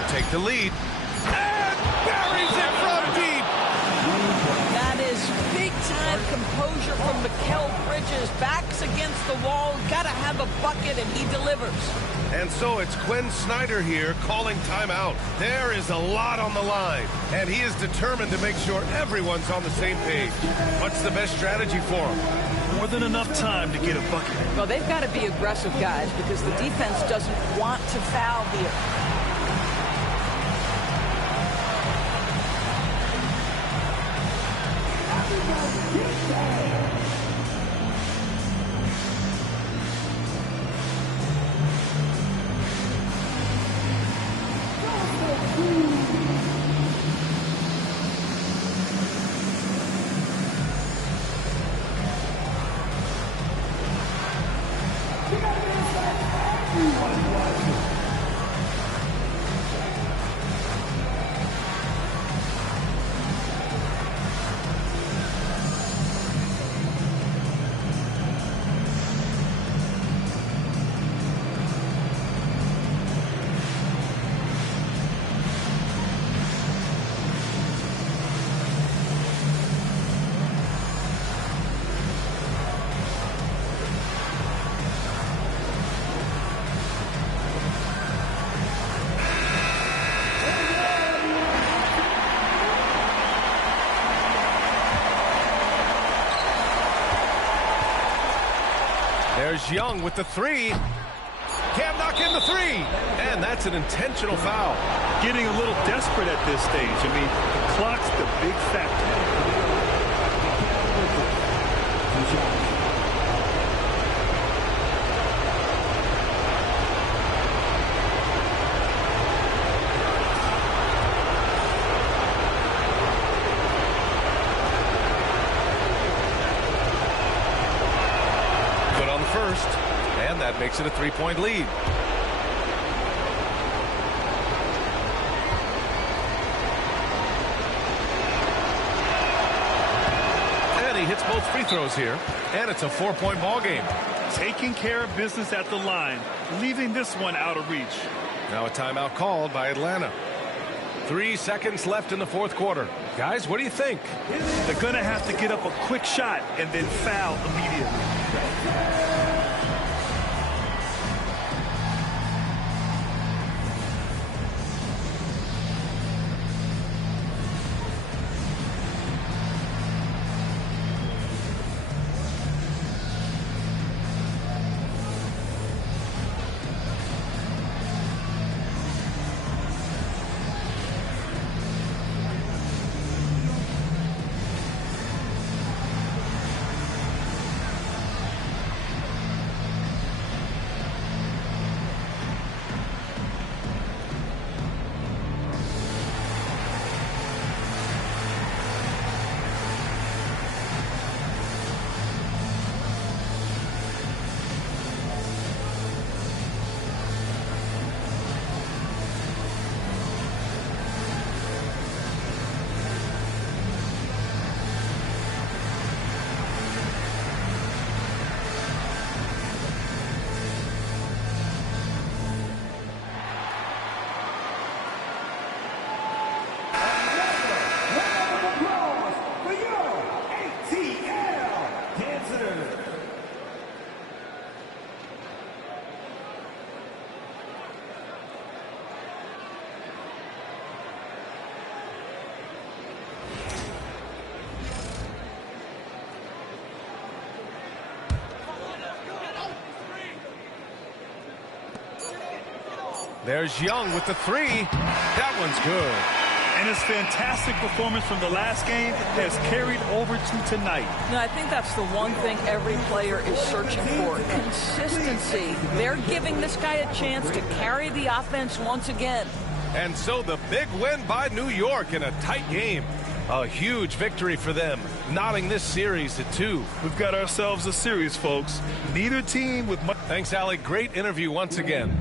Take the lead and buries it from deep. That is big-time composure from Mikal Bridges. Backs against the wall, gotta have a bucket, and he delivers. And so it's Quinn Snyder here calling timeout. There is a lot on the line, and he is determined to make sure everyone's on the same page. What's the best strategy for him? More than enough time to get a bucket. Well, they've got to be aggressive, guys, because the defense doesn't want to foul here. Young with the three. Can't knock in the three. And that's an intentional foul. Getting a little desperate at this stage. I mean, the clock's the big factor. Good on the first. And that makes it a three-point lead. And he hits both free throws here. And it's a 4-point ball game. Taking care of business at the line, leaving this one out of reach. Now a timeout called by Atlanta. 3 seconds left in the fourth quarter. Guys, what do you think? They're going to have to get up a quick shot and then foul immediately. There's Young with the three. That one's good. And his fantastic performance from the last game has carried over to tonight. No, I think that's the one thing every player is searching for, consistency. They're giving this guy a chance to carry the offense once again. And so the big win by New York in a tight game. A huge victory for them, knotting this series to 2. We've got ourselves a series, folks. Neither team with much. Thanks, Allie. Great interview once again.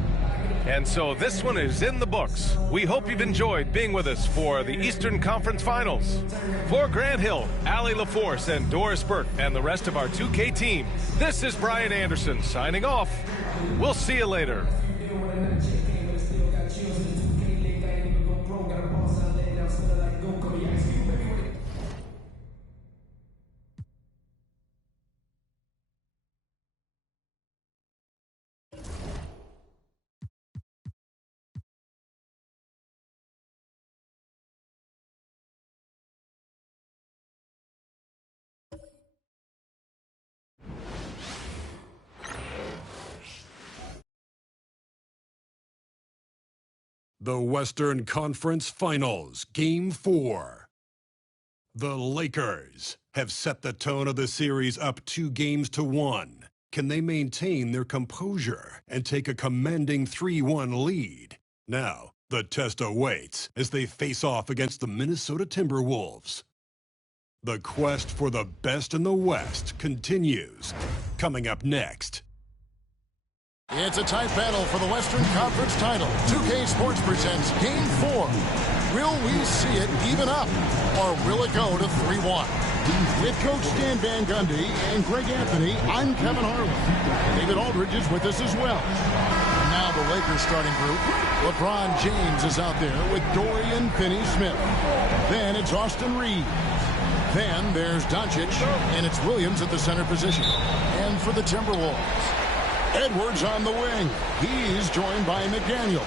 And so this one is in the books. We hope you've enjoyed being with us for the Eastern Conference Finals. For Grant Hill, Allie LaForce, and Doris Burke, and the rest of our 2K team, this is Brian Anderson signing off. We'll see you later. The Western Conference Finals, Game 4. The Lakers have set the tone of the series up 2-1. Can they maintain their composure and take a commanding 3-1 lead? Now, the test awaits as they face off against the Minnesota Timberwolves. The quest for the best in the West continues. Coming up next. It's a tight battle for the Western Conference title. 2K Sports presents Game 4. Will we see it even up, or will it go to 3-1? With Coach Stan Van Gundy and Greg Anthony, I'm Kevin Harlan. David Aldridge is with us as well. And now the Lakers starting group. LeBron James is out there with Dorian Finney-Smith. Then it's Austin Reeves. Then there's Doncic, and it's Williams at the center position. And for the Timberwolves, Edwards on the wing. He's joined by McDaniel.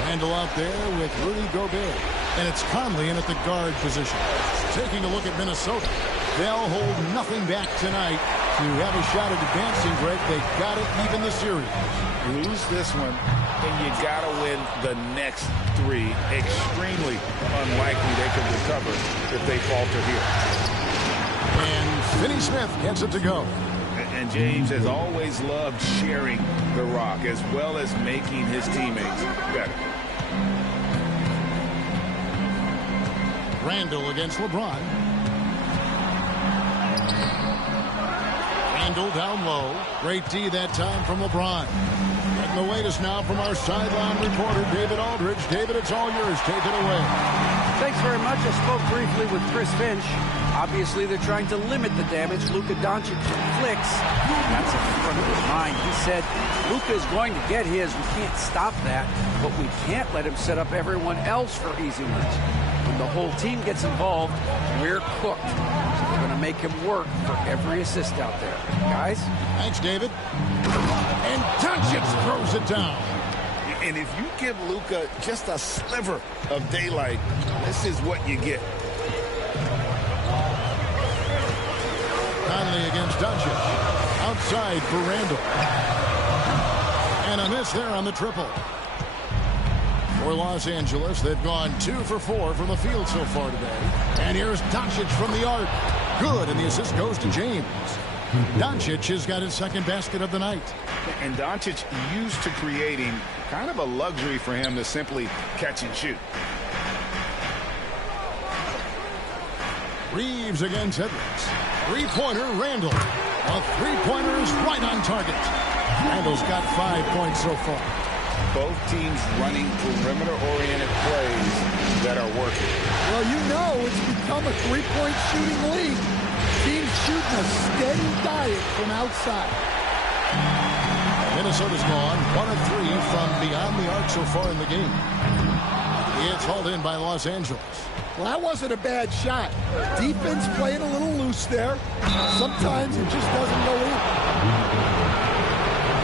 Randall out there with Rudy Gobert. And it's Conley in at the guard position. Taking a look at Minnesota. They'll hold nothing back tonight. to have a shot at advancing, Greg. They got to even the series. Lose this one, and you got to win the next 3. Extremely unlikely they could recover if they falter here. And Finney Smith gets it to go. And James has always loved sharing the rock as well as making his teammates better. Randall against LeBron. Randall down low. Great D that time from LeBron. Getting the latest now from our sideline reporter, David Aldridge. David, it's all yours. Take it away. Thanks very much. I spoke briefly with Chris Finch. Obviously, they're trying to limit the damage. Luka Doncic flicks. That's in front of his mind. He said, Luka is going to get his. We can't stop that, but we can't let him set up everyone else for easy ones. When the whole team gets involved, we're cooked. So we're going to make him work for every assist out there. Guys? Thanks, David. And Doncic throws it down. And if you give Luka just a sliver of daylight, this is what you get. Conley against Doncic. Outside for Randall. And a miss there on the triple. For Los Angeles, they've gone 2 for 4 from the field so far today. And here's Doncic from the arc. Good, and the assist goes to James. Doncic has got his second basket of the night. And Doncic used to creating kind of a luxury for him to simply catch and shoot. Reeves against Edwards. Three-pointer, Randall. A three-pointer is right on target. Randall's got 5 points so far. Both teams running perimeter-oriented plays that are working. Well, you know it's become a three-point shooting league. Teams shooting a steady diet from outside. Minnesota's gone 1 of 3 from beyond the arc so far in the game. It's hauled in by Los Angeles. Well, that wasn't a bad shot. Defense playing a little loose there. Sometimes it just doesn't go in.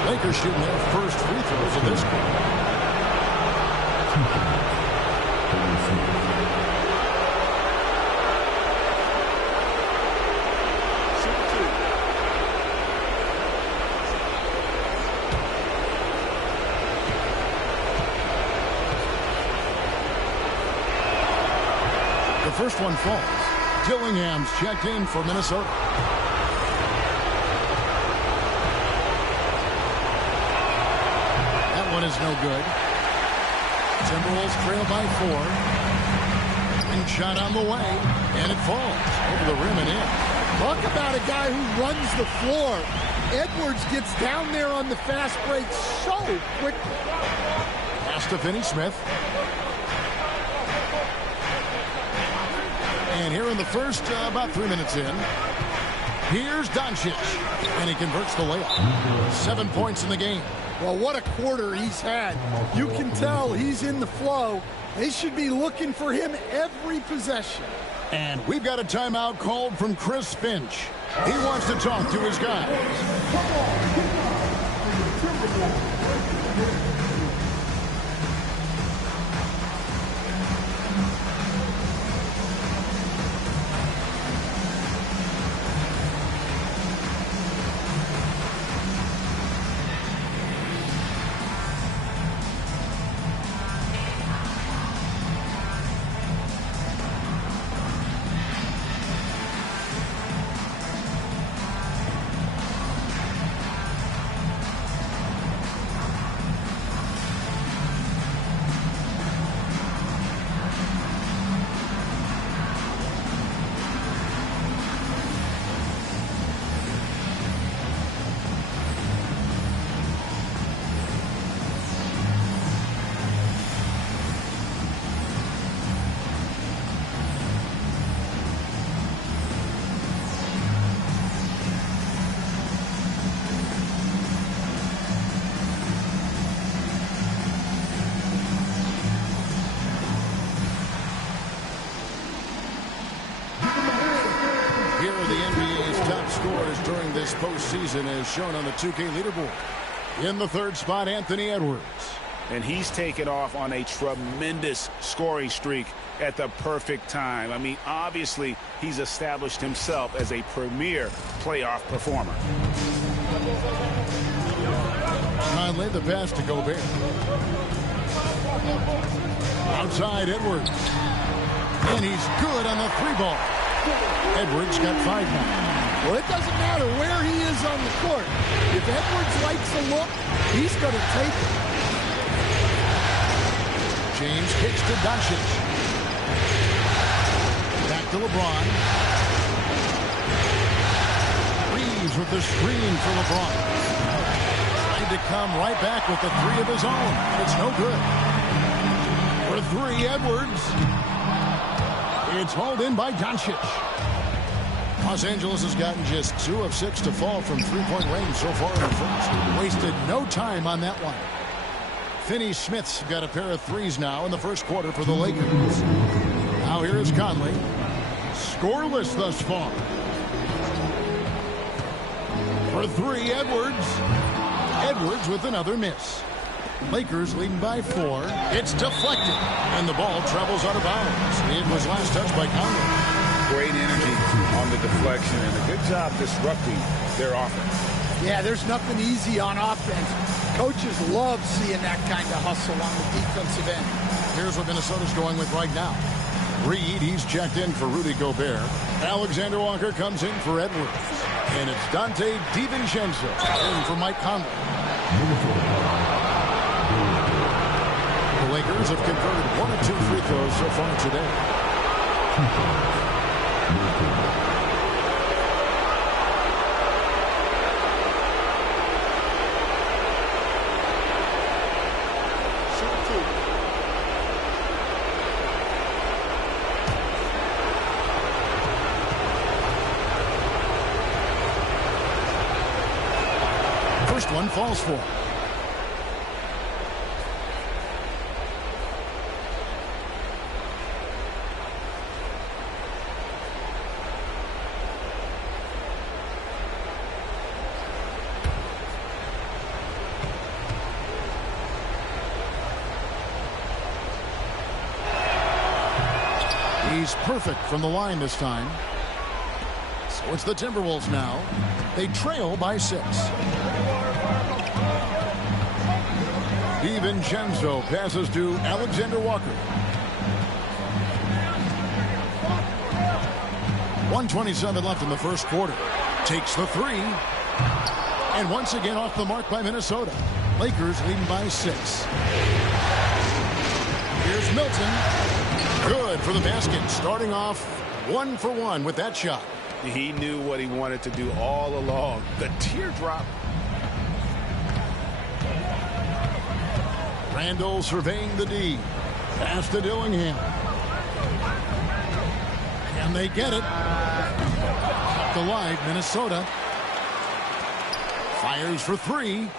Lakers shooting their first free throws of this game. The first one falls. Dillingham's checked in for Minnesota. That one is no good. Timberwolves trail by 4. And shot on the way. And it falls over the rim and in. Talk about a guy who runs the floor. Edwards gets down there on the fast break so quickly. Pass to Finney Smith. And here in the first, about 3 minutes in, here's Doncic. And he converts the layup. 7 points in the game. Well, what a quarter he's had. You can tell he's in the flow. They should be looking for him every possession. And we've got a timeout called from Chris Finch. He wants to talk to his guys. Postseason as shown on the 2K leaderboard. In the third spot, Anthony Edwards. And he's taken off on a tremendous scoring streak at the perfect time. I mean, obviously, he's established himself as a premier playoff performer. Conley, the pass to Gobert. Outside, Edwards. And he's good on the 3-ball. Edwards got 5 now. Well, it doesn't matter where he is on the court. If Edwards likes a look, he's going to take it. James kicks to Doncic. Back to LeBron. Reeves with the screen for LeBron. Tried to come right back with the 3 of his own. It's no good. For 3, Edwards. It's hauled in by Doncic. Los Angeles has gotten just 2 of 6 to fall from 3-point range so far in the first. Wasted no time on that one. Finney-Smith's got a pair of 3s now in the first quarter for the Lakers. Now here is Conley. Scoreless thus far. For 3, Edwards. Edwards with another miss. Lakers leading by 4. It's deflected. And the ball travels out of bounds. It was last touched by Conley. Great energy on the deflection and a good job disrupting their offense. Yeah, there's nothing easy on offense. Coaches love seeing that kind of hustle on the defensive end. Here's what Minnesota's going with right now. Reed, he's checked in for Rudy Gobert. Alexander Walker comes in for Edwards. And it's Dante DiVincenzo in for Mike Conley. The Lakers have converted 1 of 2 free throws so far today. First one falls for. He's perfect from the line this time. So it's the Timberwolves now. They trail by 6. DiVincenzo passes to Alexander Walker. 1:27 left in the first quarter. Takes the 3. And once again off the mark by Minnesota. Lakers leading by 6. Here's Milton. Good for the basket. Starting off 1 for 1 with that shot. He knew what he wanted to do all along. The teardrop. Randall surveying the D. Pass to Dillingham. Can they get it? Up the line, Minnesota. Fires for 3.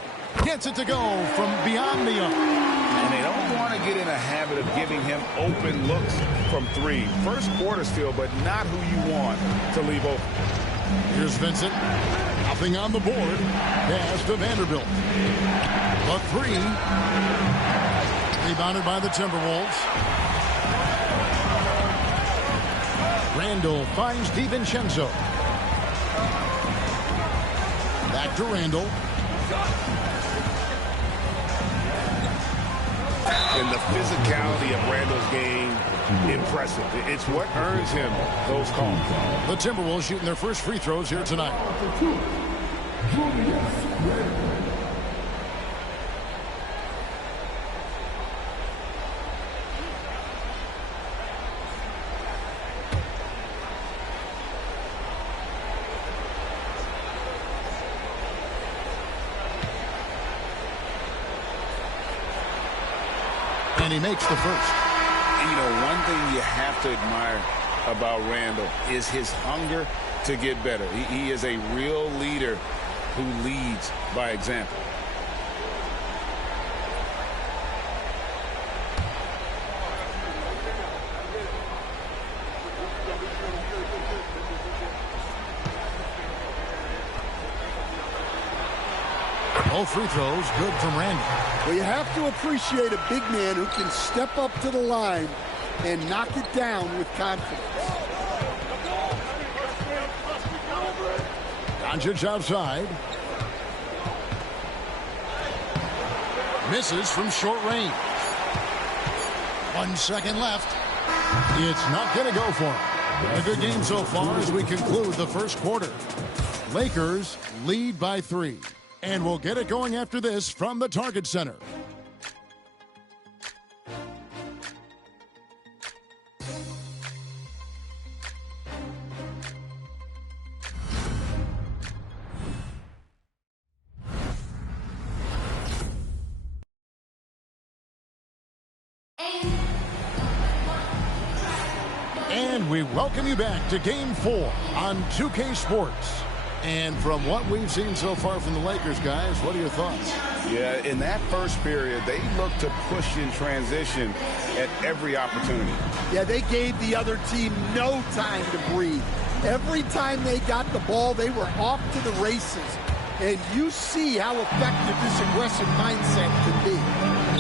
Gets it to go from beyond the arc. And they don't want to get in a habit of giving him open looks from 3. First quarter still, but not who you want to leave open. Here's Vincent. Nothing on the board. Pass to Vanderbilt. The 3. Rebounded by the Timberwolves. Randall finds DiVincenzo. Back to Randall. And the physicality of Randall's game, impressive. It's what earns him those calls. The Timberwolves shooting their first free throws here tonight. And he makes the first. And you know, one thing you have to admire about Randall is his hunger to get better. He is a real leader who leads by example. All free throws good from Randall. Well, you have to appreciate a big man who can step up to the line and knock it down with confidence. Doncic outside. Misses from short range. 1 second left. It's not going to go for him. A good game so far as we conclude the first quarter. Lakers lead by 3. And we'll get it going after this from the Target Center. And we welcome you back to Game 4 on 2K Sports. And from what we've seen so far from the Lakers, guys, what are your thoughts? Yeah, in that first period, they looked to push in transition at every opportunity. Yeah, they gave the other team no time to breathe. Every time they got the ball, they were off to the races. And you see how effective this aggressive mindset can be.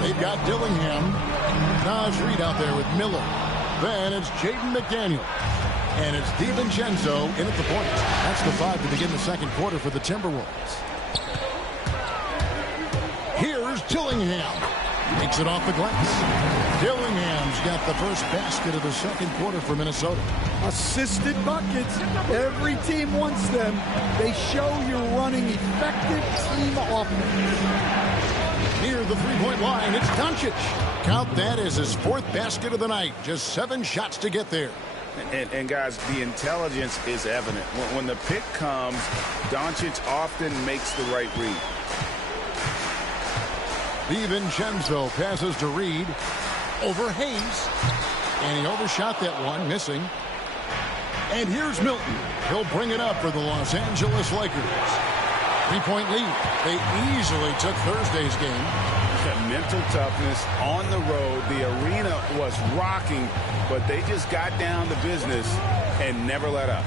They've got Dillingham. Naz Reid out there with Miller. Then it's Jaden McDaniel. And it's DiVincenzo in at the point. That's the 5 to begin the second quarter for the Timberwolves. Here's Dillingham. Takes it off the glass. Dillingham's got the first basket of the second quarter for Minnesota. Assisted buckets. Every team wants them. They show you're running effective team offense. Near the three-point line, it's Doncic. Count that as his 4th basket of the night. Just 7 shots to get there. And guys, the intelligence is evident. When the pick comes, Doncic often makes the right read. DiVincenzo passes to Reid. Over Hayes. And he overshot that one, missing. And here's Milton. He'll bring it up for the Los Angeles Lakers. 3-point lead. They easily took Thursday's game. Mental toughness on the road. The arena was rocking, but they just got down to business and never let up.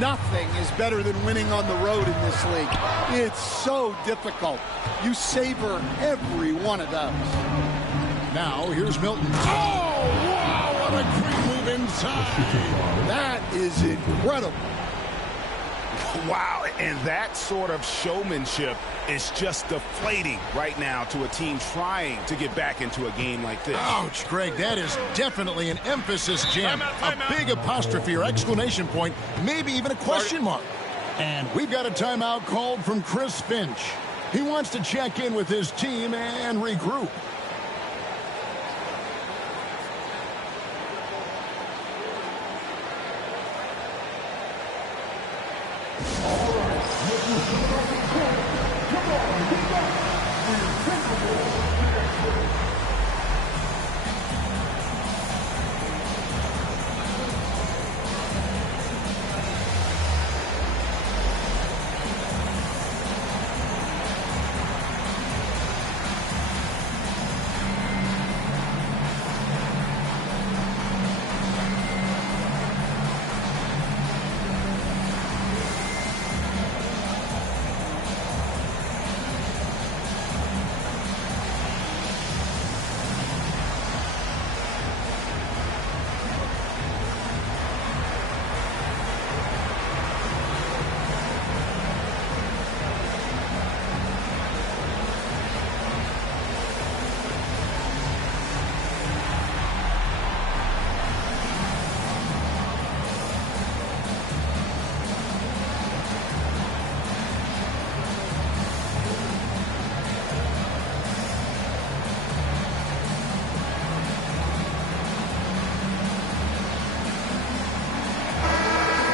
Nothing is better than winning on the road in this league. It's so difficult. You savor every one of those. Now, here's Milton. Oh, wow, what a great move inside. That is incredible. Wow, and that sort of showmanship is just deflating right now to a team trying to get back into a game like this. Ouch, Greg, that is definitely an emphasis jam. A big apostrophe or exclamation point, maybe even a question mark. And we've got a timeout called from Chris Finch. He wants to check in with his team and regroup.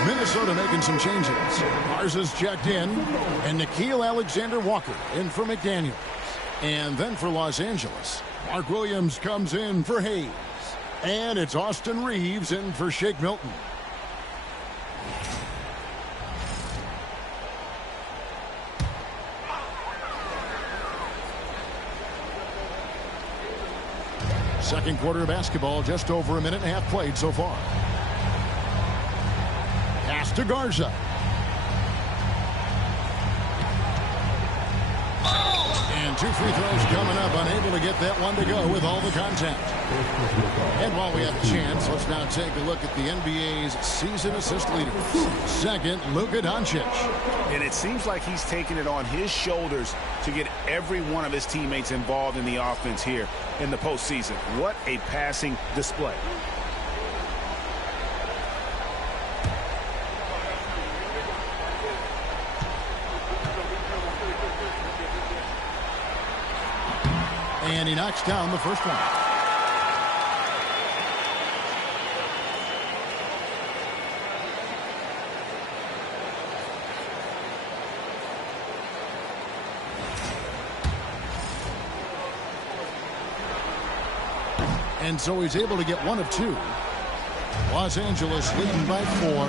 Minnesota making some changes. Garza's checked in, and Nickeil Alexander-Walker in for McDaniels. And then for Los Angeles, Mark Williams comes in for Hayes. And it's Austin Reeves in for Shake Milton. Second quarter of basketball, just over a minute and a half played so far. Pass to Garza. And And 2 free throws coming up, unable to get that one to go with all the contact. And while we have a chance, let's now take a look at the NBA's season assist leader. Second, Luka Doncic. And it seems like he's taking it on his shoulders to get every one of his teammates involved in the offense here in the postseason. What a passing display. And he knocks down the first one. And so he's able to get one of 2. Los Angeles leading by 4.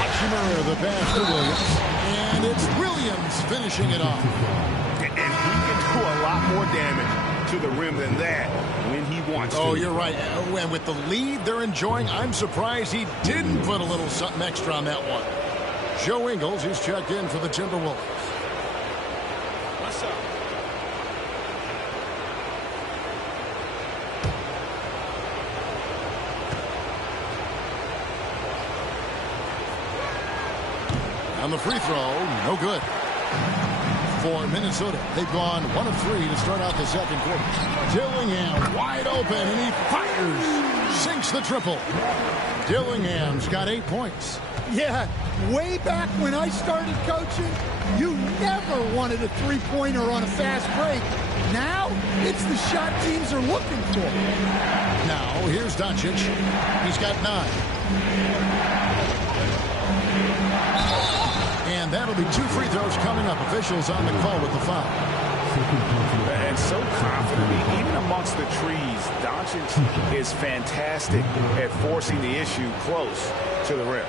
Hachimura, the pass to Williams. And it's Williams finishing it off. And he can do a lot more damage to the rim than that when he wants to. Oh, you're right. And with the lead they're enjoying, I'm surprised he didn't put a little something extra on that one. Joe Ingles is checked in for the Timberwolves. What's up? On the free throw, no good. For Minnesota, they've gone 1 of 3 to start out the second quarter. Dillingham wide open, and he fires. Sinks the triple. Dillingham's got 8 points. Yeah, way back when I started coaching, you never wanted a three-pointer on a fast break. Now, it's the shot teams are looking for. Now, here's Doncic. He's got 9. And that'll be 2 free throws coming up. Officials on the call with the foul. And so confidently, even amongst the trees, Doncic is fantastic at forcing the issue close to the rim.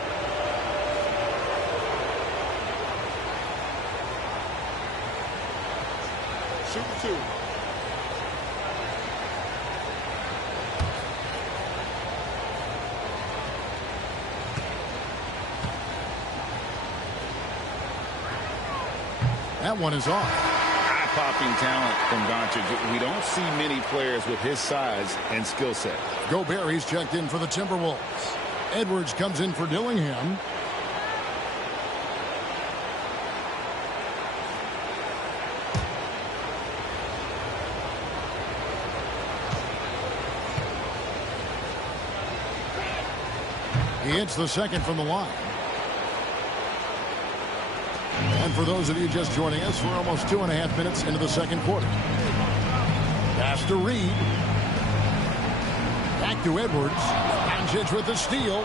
Shoot 2. That one is off. Eye-popping talent from Doncic. We don't see many players with his size and skill set. Gobert, he's checked in for the Timberwolves. Edwards comes in for Dillingham. He hits the second from the line. And for those of you just joining us, we're almost 2.5 minutes into the second quarter. Pass to Reed. Back to Edwards. Doncic with the steal.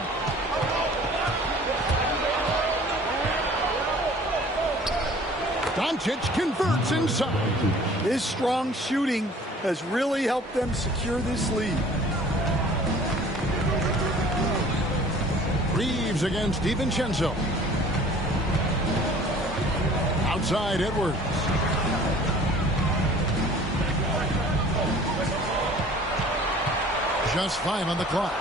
Doncic converts inside. His strong shooting has really helped them secure this lead. Reeves against DiVincenzo. Outside Edwards. Just 5 on the clock.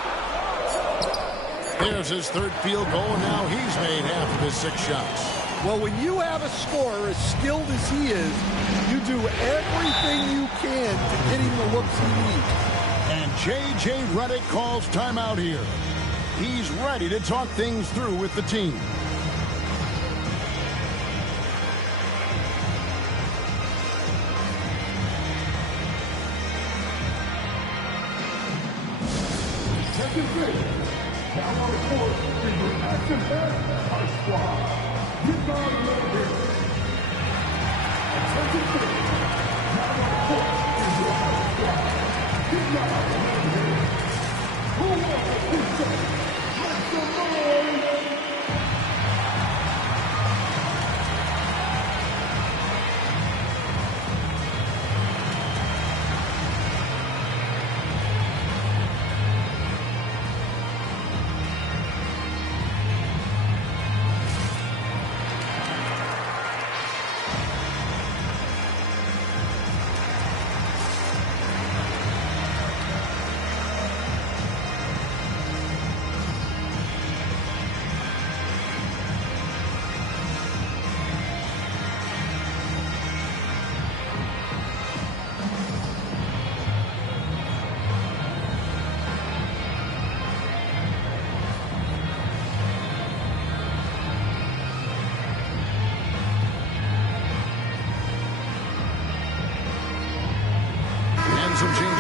There's his 3rd field goal, and now he's made half of his 6 shots. Well, when you have a scorer as skilled as he is, you do everything you can to get him the looks he needs. And J.J. Redick calls timeout here. He's ready to talk things through with the team.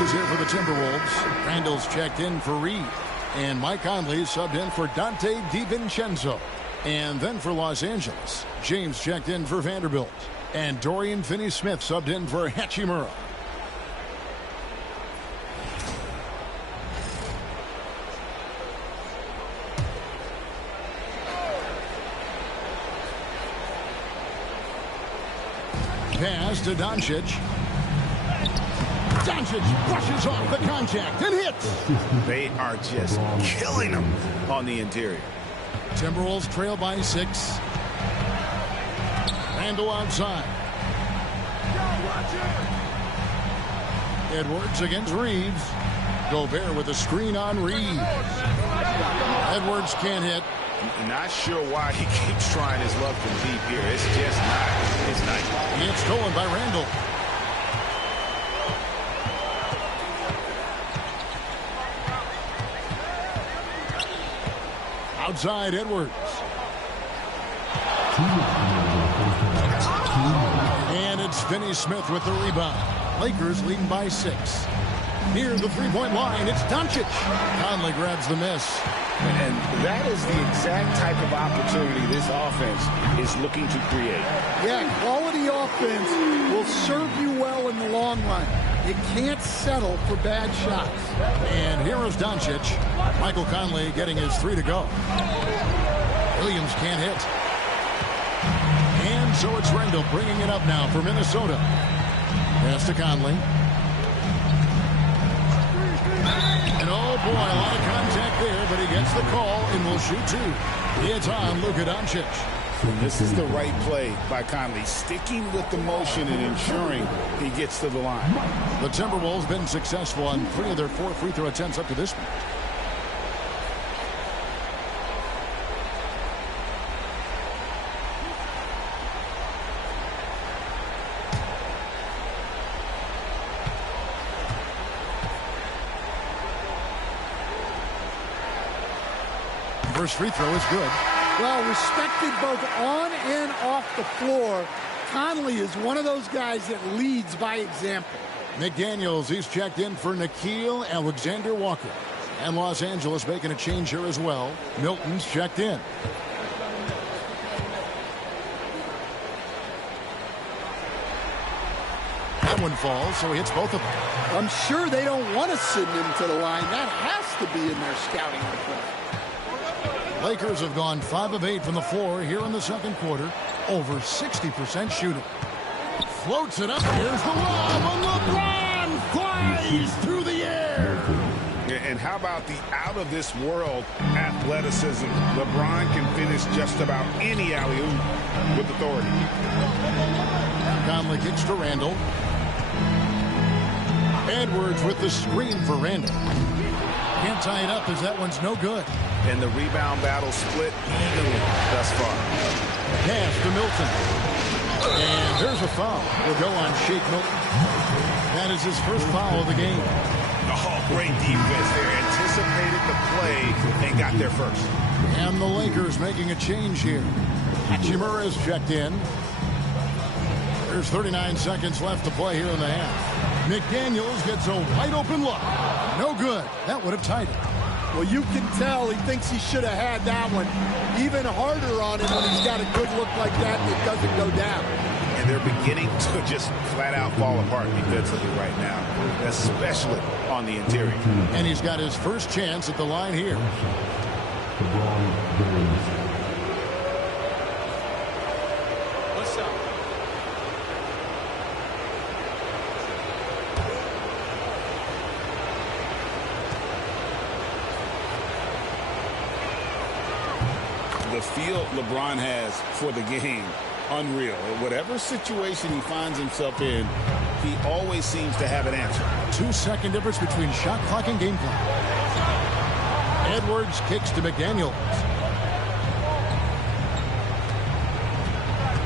goes here for the Timberwolves. Randall's checked in for Reed. And Mike Conley subbed in for Dante DiVincenzo. And then for Los Angeles, James checked in for Vanderbilt. And Dorian Finney-Smith subbed in for Hachimura. Pass to Doncic. Doncic brushes off the contact and hits. They are just killing him on the interior. Timberwolves trail by 6. Randall outside. Edwards against Reeves. Gobert with a screen on Reeves. Edwards can't hit. Not sure why he keeps trying his luck from deep here. It's just not his night. It's stolen by Randall. Outside Edwards. And it's Finney-Smith with the rebound. Lakers leading by 6. Near the three-point line, it's Doncic. Conley grabs the miss. And that is the exact type of opportunity this offense is looking to create. Yeah, quality offense will serve you well in the long run. You can't settle for bad shots. And here is Doncic. Michael Conley getting his 3 to go. Williams can't hit. And so it's Randall bringing it up now for Minnesota. Pass to Conley. And oh boy, a lot of contact there, but he gets the call and will shoot 2. It's on Luka Doncic. This is the right play by Conley, sticking with the motion and ensuring he gets to the line. The Timberwolves been successful on 3 of their 4 free throw attempts up to this point. First free throw is good. Well, respected both on and off the floor. Conley is one of those guys that leads by example. McDaniels, he's checked in for Nickeil Alexander-Walker. And Los Angeles making a change here as well. Milton's checked in. That one falls, so he hits both of them. I'm sure they don't want to send him to the line. That has to be in their scouting report. Lakers have gone 5 of 8 from the floor here in the second quarter. Over 60% shooting. Floats it up. Here's the lob. And LeBron flies through the air. And how about the out-of-this-world athleticism? LeBron can finish just about any alley-oop with authority. Conley kicks to Randall. Edwards with the screen for Randall. Can't tie it up as that one's no good. And the rebound battle split evenly thus far. Pass to Milton. And there's a foul. Will go on Shake Milton. That is his first foul of the game. Oh, great defense there. Anticipated the play and got there first. And the Lakers making a change here. Hachimura is checked in. There's 39 seconds left to play here in the half. McDaniels gets a wide open look. No good. That would have tied it. Well, you can tell he thinks he should have had that one even harder on him when he's got a good look like that and it doesn't go down. And they're beginning to just flat out fall apart defensively right now, especially on the interior. And he's got his first chance at the line here. What's up? The feel LeBron has for the game, unreal. Whatever situation he finds himself in, he always seems to have an answer. 2-second difference between shot clock and game clock. Edwards kicks to McDaniels.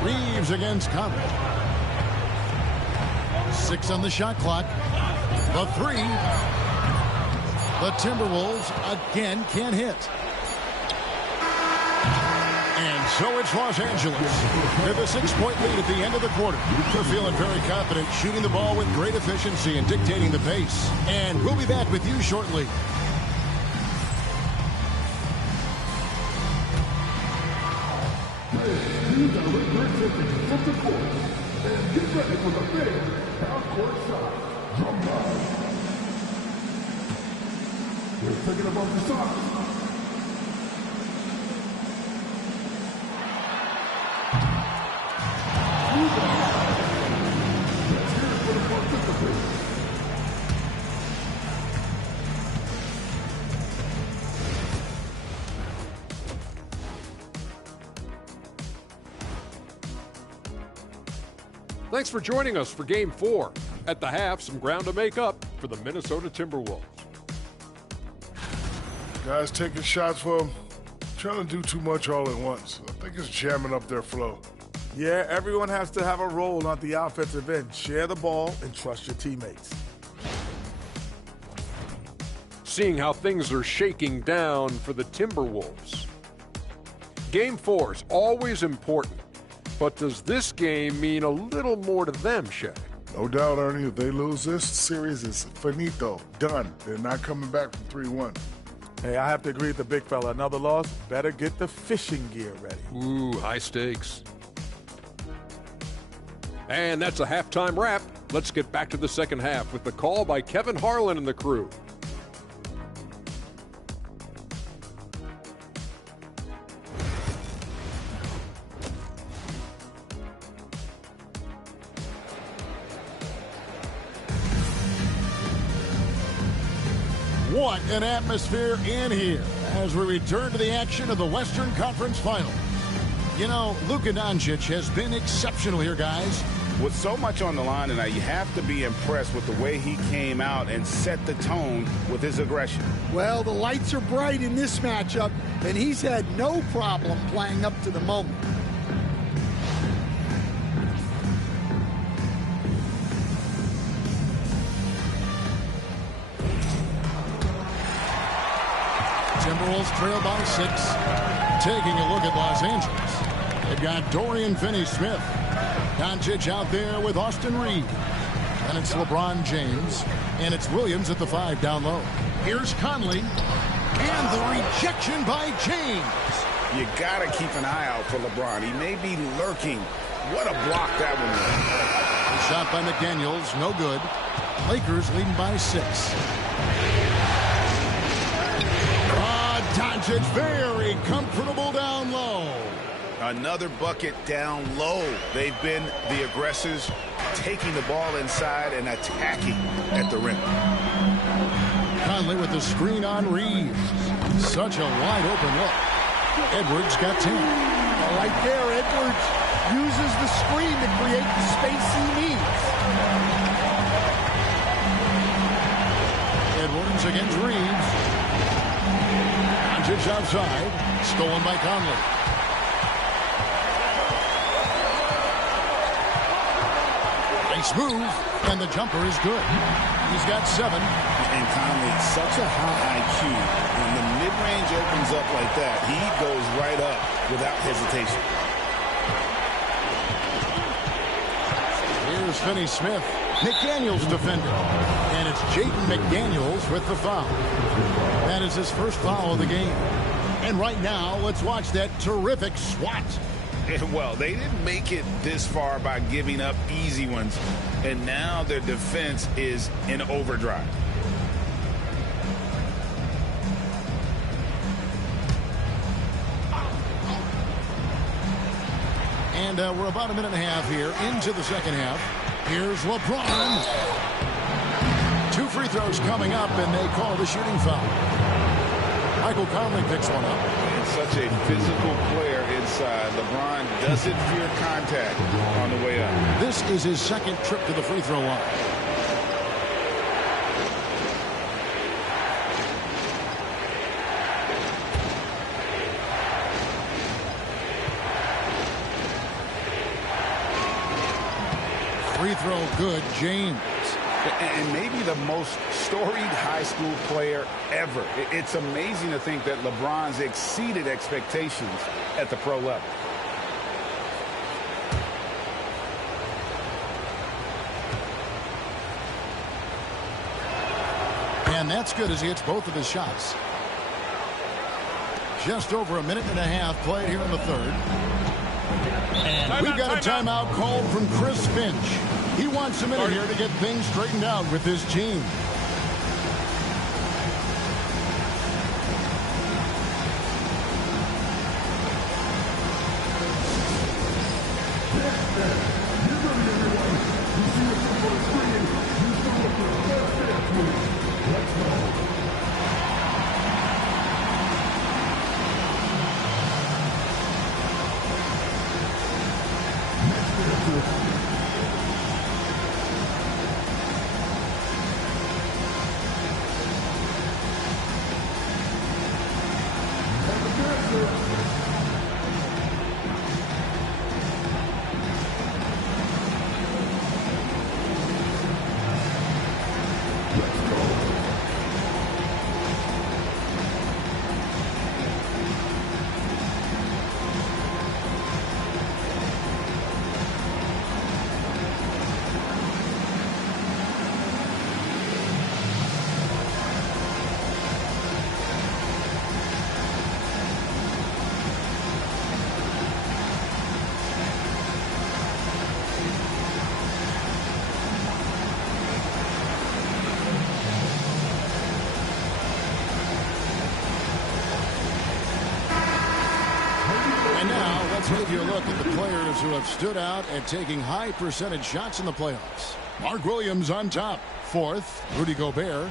Reeves against Conley. 6 on the shot clock. The 3. The Timberwolves again can't hit. And So it's Los Angeles with a 6-point lead at the end of the quarter. They're feeling very confident, shooting the ball with great efficiency and dictating the pace. And we'll be back with you shortly. Use our regular tipping from the court and get ready for the big half-court shot. Drum line. They're thinking about the shot. Let's hear it for the participants. Thanks for joining us for Game 4. At the half, some ground to make up for the Minnesota Timberwolves. Guys taking shots for them, trying to do too much all at once. I think it's jamming up their flow. Yeah, everyone has to have a role on the offensive end. Share the ball and trust your teammates. Seeing how things are shaking down for the Timberwolves. Game 4 is always important. But does this game mean a little more to them, Shay? No doubt, Ernie. If they lose this series, it's finito. Done. They're not coming back from 3-1. Hey, I have to agree with the big fella. Another loss, better get the fishing gear ready. Ooh, high stakes. And that's a halftime wrap. Let's get back to the second half with the call by Kevin Harlan and the crew. What an atmosphere in here as we return to the action of the Western Conference Final. You know, Luka Doncic has been exceptional here, guys. With so much on the line tonight, you have to be impressed with the way he came out and set the tone with his aggression. Well, the lights are bright in this matchup, and he's had no problem playing up to the moment. Timberwolves trail by 6. Taking a look at Los Angeles. They've got Dorian Finney-Smith. Doncic out there with Austin Reeves. And it's LeBron James. And it's Williams at the 5 down low. Here's Conley. And the rejection by James. You got to keep an eye out for LeBron. He may be lurking. What a block that one was. Shot by McDaniels. No good. Lakers leading by 6. Doncic very comfortable down low. Another bucket down low. They've been the aggressors, taking the ball inside and attacking at the rim. Conley with the screen on Reeves. Such a wide open look. Edwards got 10. Well, right there, Edwards uses the screen to create the space he needs. Edwards against Reeves. Doncic outside, stolen by Conley. Nice move, and the jumper is good. He's got 7. And Conley, such a high IQ. When the mid-range opens up like that, he goes right up without hesitation. Here's Finney-Smith. McDaniels defending. And it's Jaden McDaniels with the foul. That is his first foul of the game. And right now, let's watch that terrific swat. Well, they didn't make it this far by giving up easy ones. And now their defense is in overdrive. And we're about a minute and a half here into the second half. Here's LeBron. 2 free throws coming up, and they call the shooting foul. Michael Conley picks one up. And such a physical player inside. LeBron doesn't fear contact on the way up. This is his second trip to the free throw line. Free throw good, James. And maybe the most storied high school player ever. It's amazing to think that LeBron's exceeded expectations at the pro level. And that's good as he hits both of his shots. Just over a minute and a half played here in the third. And we've got a timeout called from Chris Finch. He wants a minute here to get things straightened out with his team. Take a look at the players who have stood out and taking high percentage shots in the playoffs. Mark Williams on top. Fourth, Rudy Gobert.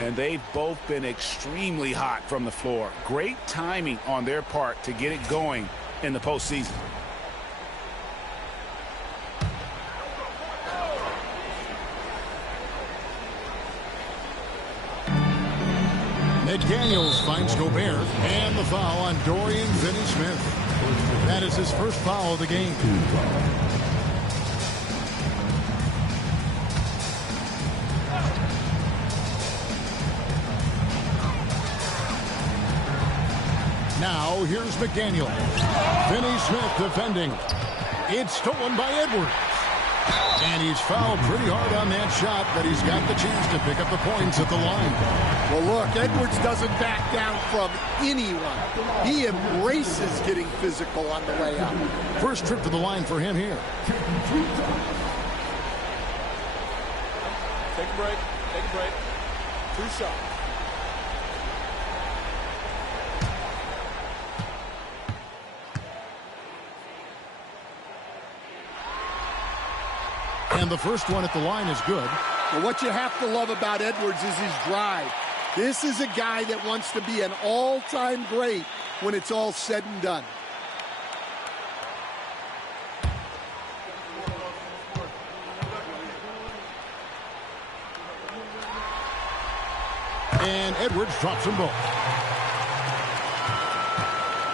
And they've both been extremely hot from the floor. Great timing on their part to get it going in the postseason. McDaniels finds Gobert, and the foul on Dorian Finney-Smith. That is his first foul of the game. Now here's McDaniel. Finney-Smith defending. It's stolen by Edwards. And he's fouled pretty hard on that shot, but he's got the chance to pick up the points at the line. Well, look, Edwards doesn't back down from anyone. He embraces getting physical on the way out. First trip to the line for him here. Take a break. Take a break. 2 shots. And the first one at the line is good. Well, what you have to love about Edwards is his drive. This is a guy that wants to be an all-time great when it's all said and done. And Edwards drops them both.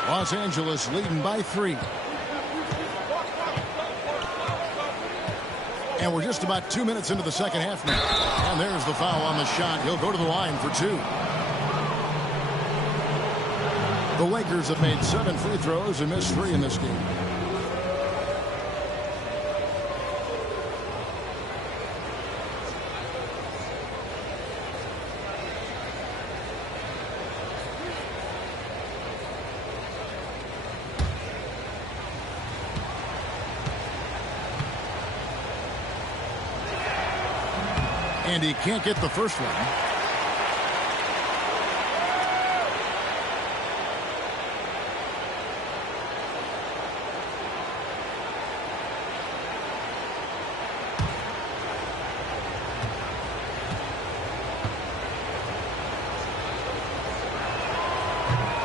Los Angeles leading by 3. And we're just about 2 minutes into the second half now. And there's the foul on the shot. He'll go to the line for 2. The Lakers have made 7 free throws and missed 3 in this game. And he can't get the first one.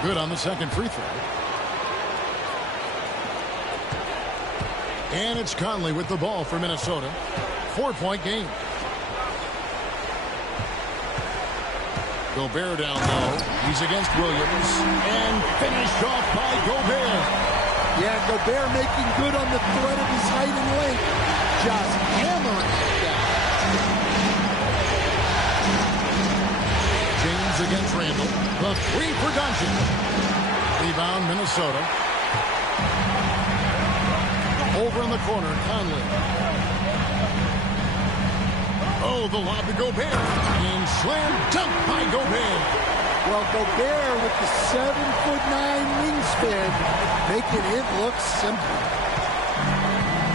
Good on the second free throw. And it's Conley with the ball for Minnesota. 4-point game. Gobert down low. He's against Williams. And finished off by Gobert. Yeah, Gobert making good on the threat of his height and length. Just hammering it down. James against Randall. The 3 for Doncic. Rebound Minnesota. Over in the corner, Conley. Oh, the lob to Gobert. And slam dunk by Gobert. Well, Gobert with the 7'9" wingspan, making it look simple.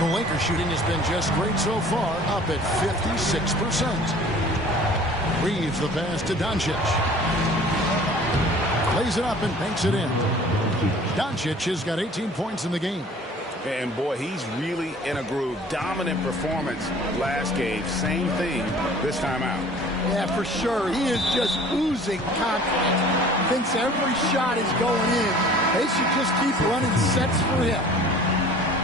The Lakers shooting has been just great so far, up at 56%. Reeves the pass to Doncic. Lays it up and banks it in. Doncic has got 18 points in the game. And boy, he's really in a groove. Dominant performance last game. Same thing this time out. Yeah, for sure. He is just oozing confidence. Thinks every shot is going in. They should just keep running sets for him.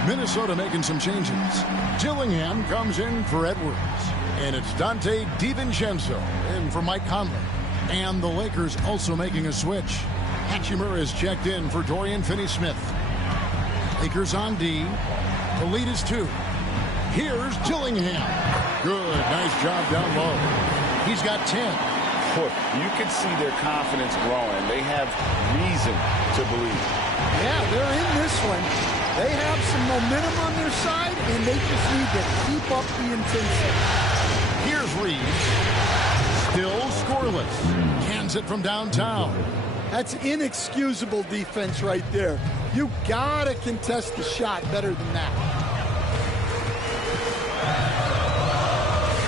Minnesota making some changes. Dillingham comes in for Edwards. And it's Dante DiVincenzo in for Mike Conley. And the Lakers also making a switch. Hachimura is checked in for Dorian Finney-Smith. Lakers on D. The lead is 2. Here's Dillingham. Good. Nice job down low. He's got 10. Boy, you can see their confidence growing. They have reason to believe. Yeah, they're in this one. They have some momentum on their side, and they just need to keep up the intensity. Here's Reeves. Still scoreless. Cans it from downtown. That's inexcusable defense right there. You gotta contest the shot better than that.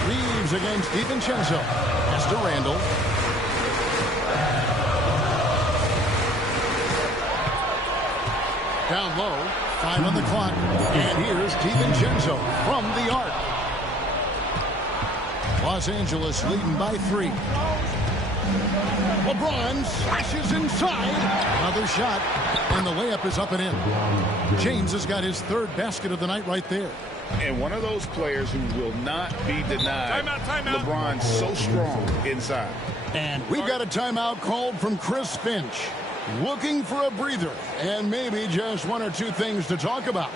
Reeves against DiVincenzo. Pass to Randall. Down low. 5 on the clock. And here's DiVincenzo from the arc. Los Angeles leading by 3. LeBron slashes inside. Another shot. And the layup is up and in. James has got his 3rd basket of the night right there. And one of those players who will not be denied. Timeout. LeBron's so strong inside. And we've got a timeout called from Chris Finch. Looking for a breather. And maybe just 1 or 2 things to talk about.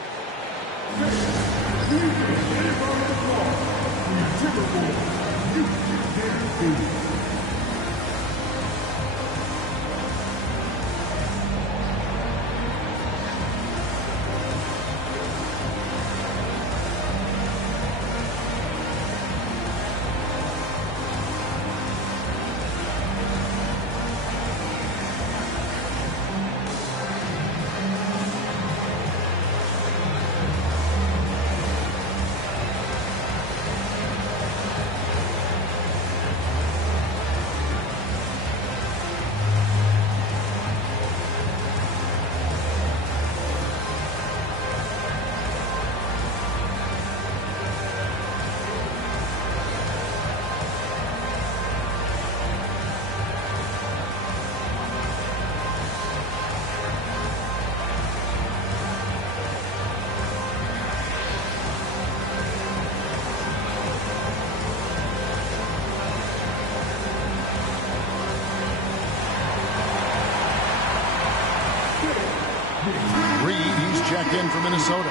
Checked in for Minnesota.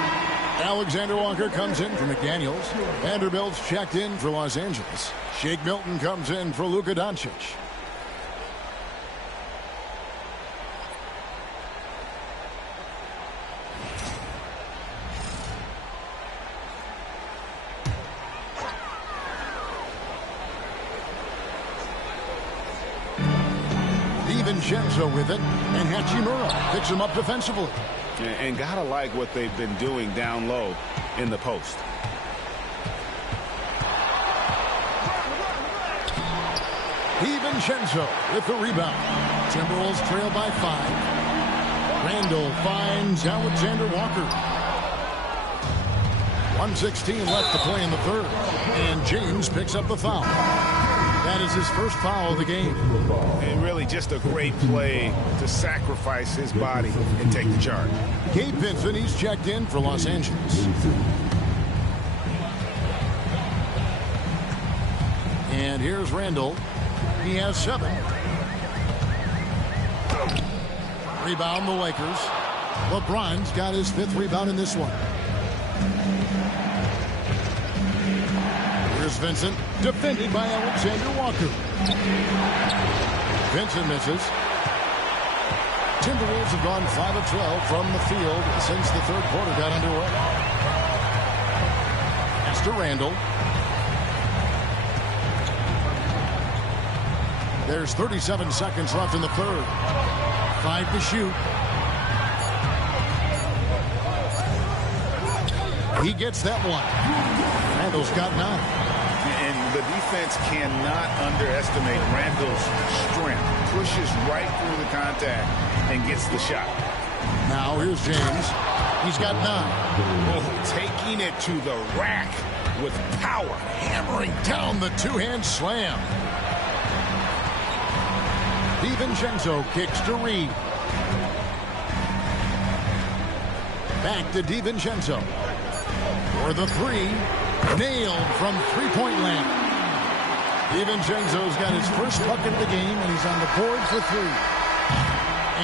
Alexander Walker comes in for McDaniels. Vanderbilt's checked in for Los Angeles. Shake Milton comes in for Luka Doncic. DiVincenzo with it, and Hachimura picks him up defensively. And gotta like what they've been doing down low in the post. DiVincenzo with the rebound. Timberwolves trail by 5. Randall finds Alexander Walker. 1:16 left to play in the 3rd. And James picks up the foul. That is his first foul of the game. And really just a great play to sacrifice his body and take the charge. Gabe Vincent, he's checked in for Los Angeles. And here's Randall. He has 7. Rebound the Lakers. LeBron's got his 5th rebound in this one. Here's Vincent, defended by Alexander Walker. Vincent misses. Timberwolves have gone 5 of 12 from the field since the 3rd quarter got underway. Pass to Randall. There's 37 seconds left in the third. 5 to shoot. He gets that one. Randall's got 9. And the defense cannot underestimate Randall's strength. Pushes right through the contact and gets the shot. Now here's James. He's got 9. Oh, taking it to the rack with power. Hammering down the two-hand slam. DiVincenzo kicks to Reed. Back to DiVincenzo. For the 3. Nailed from three-point land. DiVincenzo's got his first bucket of the game, and he's on the board for 3.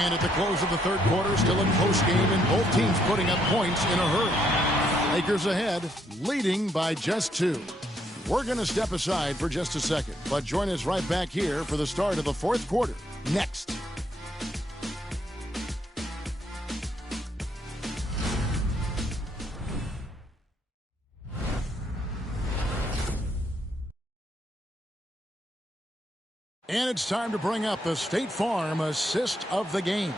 And at the close of the third quarter, still a close game, and both teams putting up points in a hurry. Lakers ahead, leading by just 2. We're going to step aside for just a second, but join us right back here for the start of the fourth quarter. Next. And it's time to bring up the State Farm assist of the game.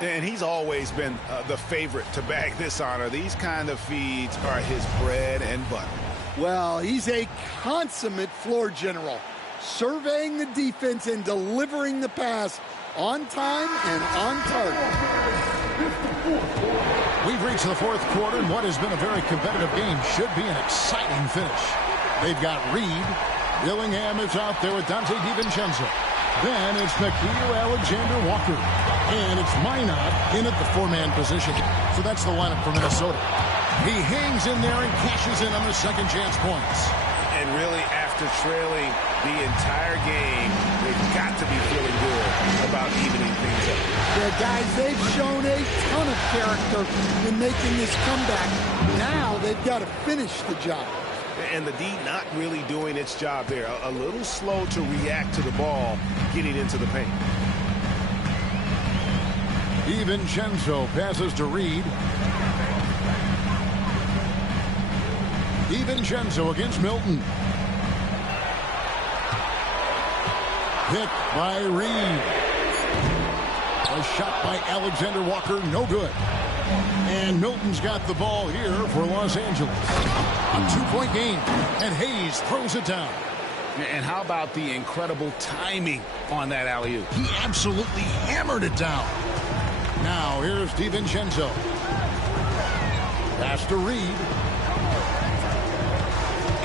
And he's always been the favorite to bag this honor. These kind of feeds are his bread and butter. Well, he's a consummate floor general, surveying the defense and delivering the pass on time and on target. We've reached the fourth quarter, and what has been a very competitive game should be an exciting finish. They've got Reed. Dillingham is out there with Dante DiVincenzo. Then it's Nickeil Alexander-Walker. And it's Minot in at the 4-man position. So that's the lineup for Minnesota. He hangs in there and cashes in on the second chance points. And really, after trailing the entire game, they've got to be feeling good about evening things up. Yeah, guys, they've shown a ton of character in making this comeback. Now they've got to finish the job. And the D not really doing its job there. A little slow to react to the ball getting into the paint. DiVincenzo passes to Reed. DiVincenzo against Milton. Picked by Reed. A shot by Alexander-Walker, no good. And Milton's got the ball here for Los Angeles. A 2-point game, and Hayes throws it down. And how about the incredible timing on that alley-oop? He absolutely hammered it down. Now here's DiVincenzo. Pass to Reed.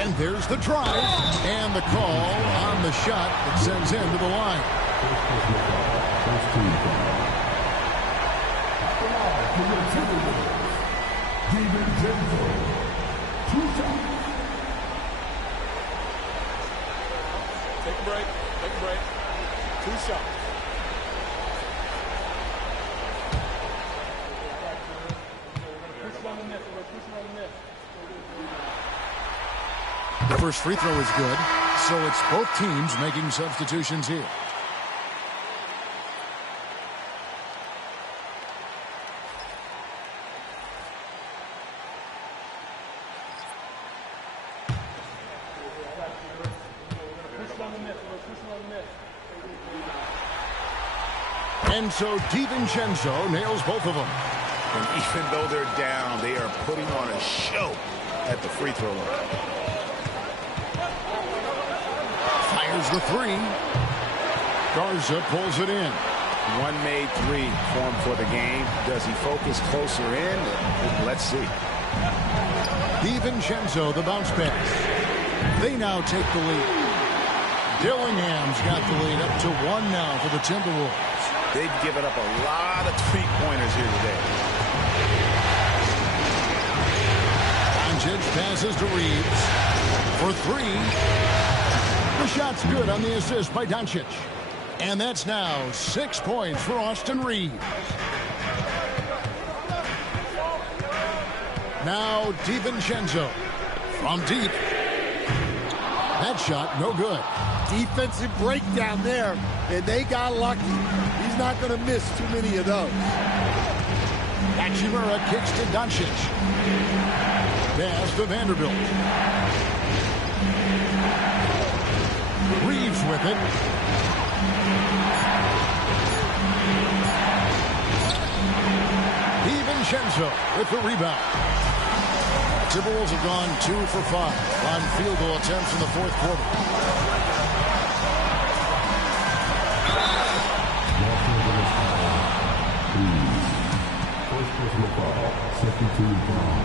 And there's the drive. And the call on the shot that sends him to the line. Take a break. Take a break. 2 shots. The first free throw is good, so it's both teams making substitutions here. And so DiVincenzo nails both of them. And even though they're down, they are putting on a show at the free throw line. Fires the 3. Garza pulls it in. One made 3 for him for the game. Does he focus closer in? Let's see. DiVincenzo, the bounce pass. They now take the lead. Dillingham's got the lead up to 1 now for the Timberwolves. They've given up a lot of three-pointers here today. Doncic passes to Reeves for 3. The shot's good on the assist by Doncic. And that's now 6 points for Austin Reeves. Now DiVincenzo from deep. That shot no good. Defensive breakdown there, and they got lucky. He's not going to miss too many of those. Hachimura kicks to Doncic. Pass to Vanderbilt. Reeves with it. DiVincenzo with the rebound. Timberwolves have gone 2 for 5 on field goal attempts in the fourth quarter. First personal foul, second team foul.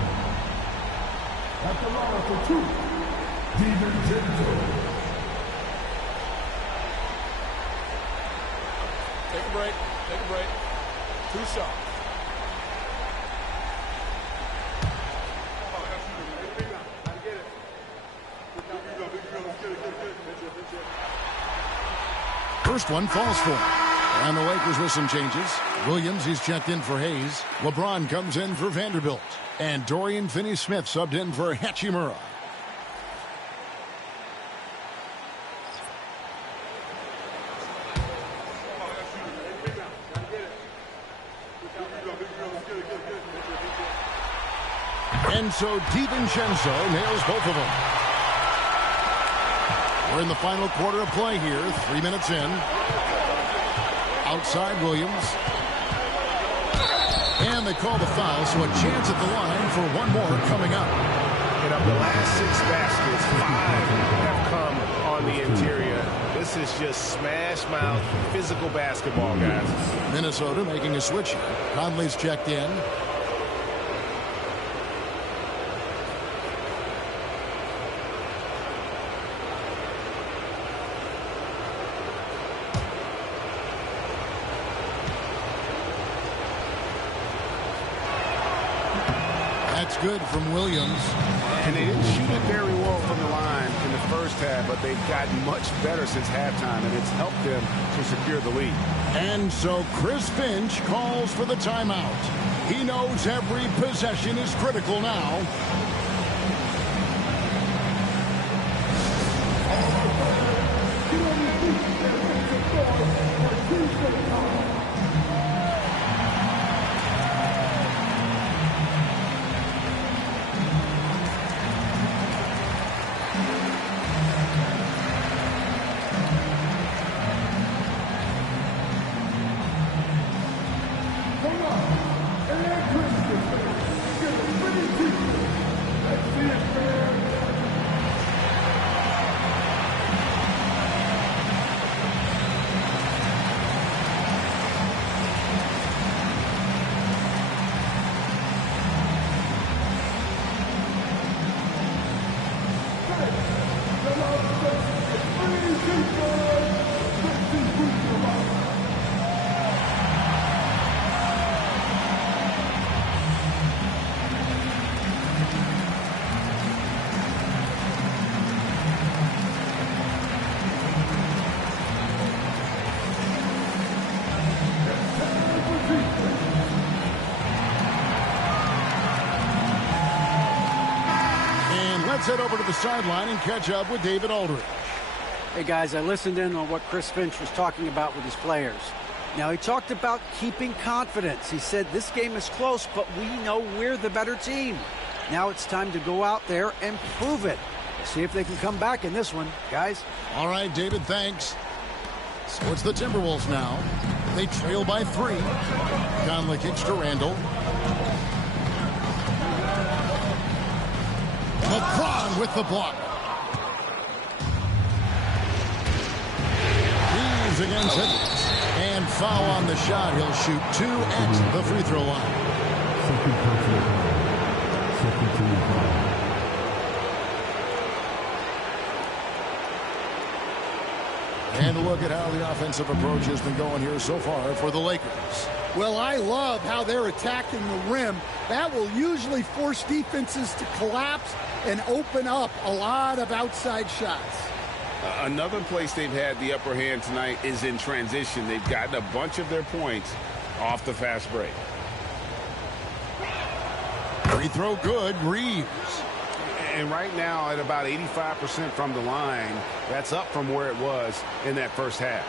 At the line for 2, DiVincenzo. Take a break. 2 shots. First one falls for him. And the Lakers with some changes. Williams, he's checked in for Hayes. LeBron comes in for Vanderbilt. And Dorian Finney-Smith subbed in for Hachimura. And so DiVincenzo nails both of them. We're in the final quarter of play here, 3 minutes in. Outside Williams. And they call the foul, so a chance at the line for one more coming up. And of the last 6 baskets, 5 have come on the interior. This is just smash mouth physical basketball, guys. Minnesota making a switch here. Conley's checked in. That's good from Williams. And they didn't shoot it very well from the line in the first half, but they've gotten much better since halftime, and it's helped them to secure the lead. And so Chris Finch calls for the timeout. He knows every possession is critical now. Let's head over to the sideline and catch up with David Aldridge. Hey, guys, I listened in on what Chris Finch was talking about with his players. Now, he talked about keeping confidence. He said this game is close, but we know we're the better team. Now it's time to go out there and prove it. See if they can come back in this one, guys. All right, David, thanks. So it's the Timberwolves now. They trail by 3. Conley kicks to Randall. LeBron with the block. He's against Edwards. And foul on the shot. He'll shoot 2 at the free throw line. Second personal foul. Second team foul. And look at how the offensive approach has been going here so far for the Lakers. Well, I love how they're attacking the rim. That will usually force defenses to collapse and open up a lot of outside shots. Another place they've had the upper hand tonight is in transition. They've gotten a bunch of their points off the fast break. Free throw good, Reeves. And right now at about 85% from the line, that's up from where it was in that first half.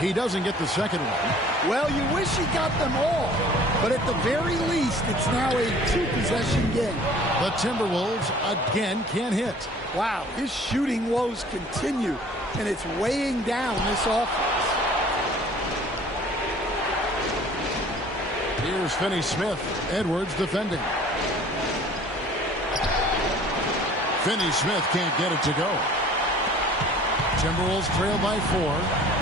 He doesn't get the second one. Well, you wish he got them all, but at the very least, it's now a 2-possession game. The Timberwolves again can't hit. Wow, his shooting woes continue, and it's weighing down this offense. Here's Finney-Smith. Edwards defending. Finney-Smith can't get it to go. Timberwolves trail by 4.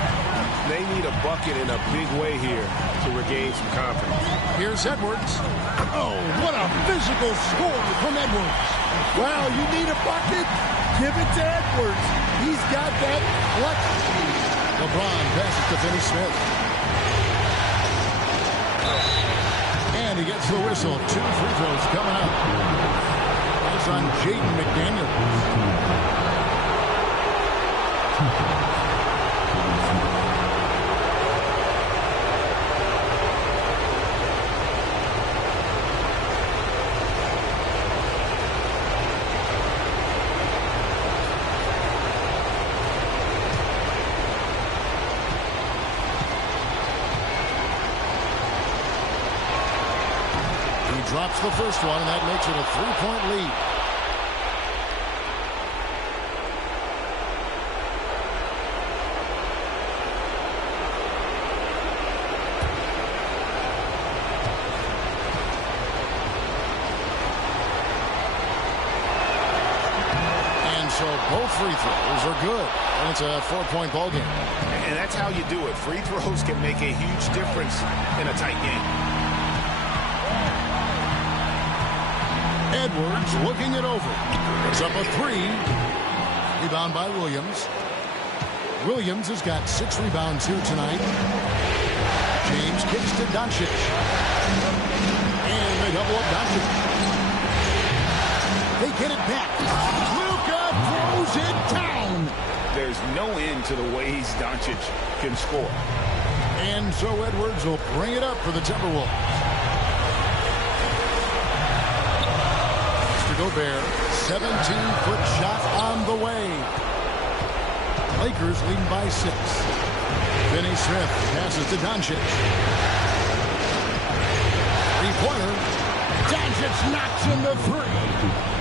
They need a bucket in a big way here to regain some confidence. Here's Edwards. Oh, what a physical score from Edwards. Wow, you need a bucket? Give it to Edwards. He's got that clutch. LeBron passes to Finney-Smith. And he gets the whistle. 2 free throws coming up. That's on Jaden McDaniels. Drops the first one, and that makes it a 3-point lead. And so both free throws are good, and it's a 4-point ball game. And that's how you do it. Free throws can make a huge difference in a tight game. Edwards looking it over. It's up a 3. Rebound by Williams. Williams has got 6 rebounds here tonight. James kicks to Doncic. And they double up Doncic. They get it back. Luka throws it down. There's no end to the ways Doncic can score. And so Edwards will bring it up for the Timberwolves. Gobert, 17-foot shot on the way. Lakers leading by 6. Finney-Smith passes to Doncic. 3-pointer. Doncic knocks in the 3.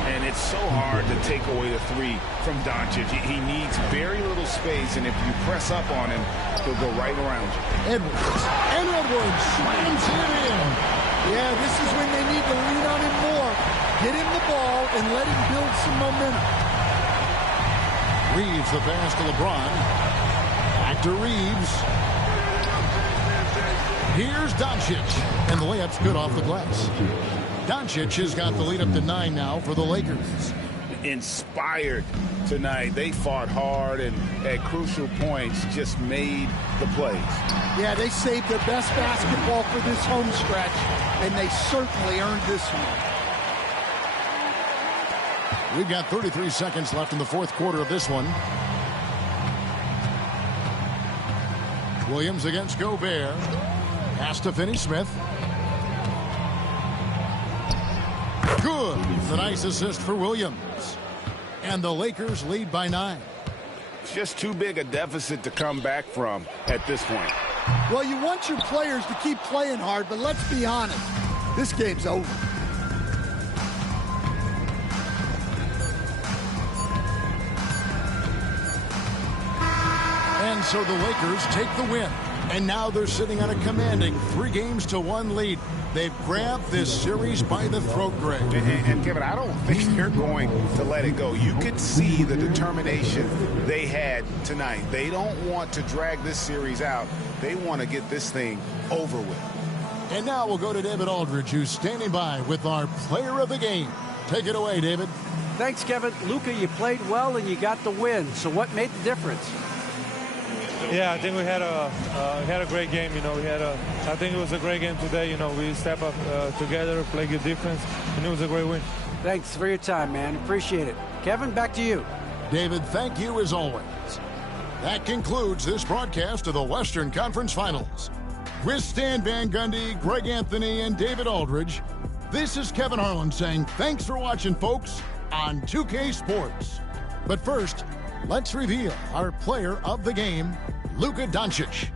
And it's so hard to take away the 3 from Doncic. He needs very little space, and if you press up on him, he'll go right around you. Edwards. And Edwards slams it in. Yeah, this is when they need to lean on him more. Get him the ball and let him build some momentum. Reeves the pass to LeBron. Back to Reeves. Here's Doncic. And the layup's good off the glass. Doncic has got the lead up to 9 now for the Lakers. Inspired tonight. They fought hard and at crucial points just made the plays. Yeah, they saved their best basketball for this home stretch, and they certainly earned this one. We've got 33 seconds left in the 4th quarter of this one. Williams against Gobert. Pass to Finney-Smith. Good. The nice assist for Williams. And the Lakers lead by 9. It's just too big a deficit to come back from at this point. Well, you want your players to keep playing hard, but let's be honest. This game's over. And so the Lakers take the win. And now they're sitting on a commanding 3-1 lead. They've grabbed this series by the throat, Greg. And Kevin, I don't think they're going to let it go. You could see the determination they had tonight. They don't want to drag this series out. They want to get this thing over with. And now we'll go to David Aldridge, who's standing by with our player of the game. Take it away, David. Thanks, Kevin. Luka, you played well and you got the win. So what made the difference? Yeah, I think we had a great game. I think it was a great game today. We step up together, play good defense, and it was a great win. Thanks for your time, man. Appreciate it. Kevin, back to you. David, thank you as always. That concludes this broadcast of the Western Conference Finals. With Stan Van Gundy, Greg Anthony, and David Aldridge, this is Kevin Harlan saying thanks for watching, folks, on 2K Sports. But first, let's reveal our player of the game, Luka Doncic.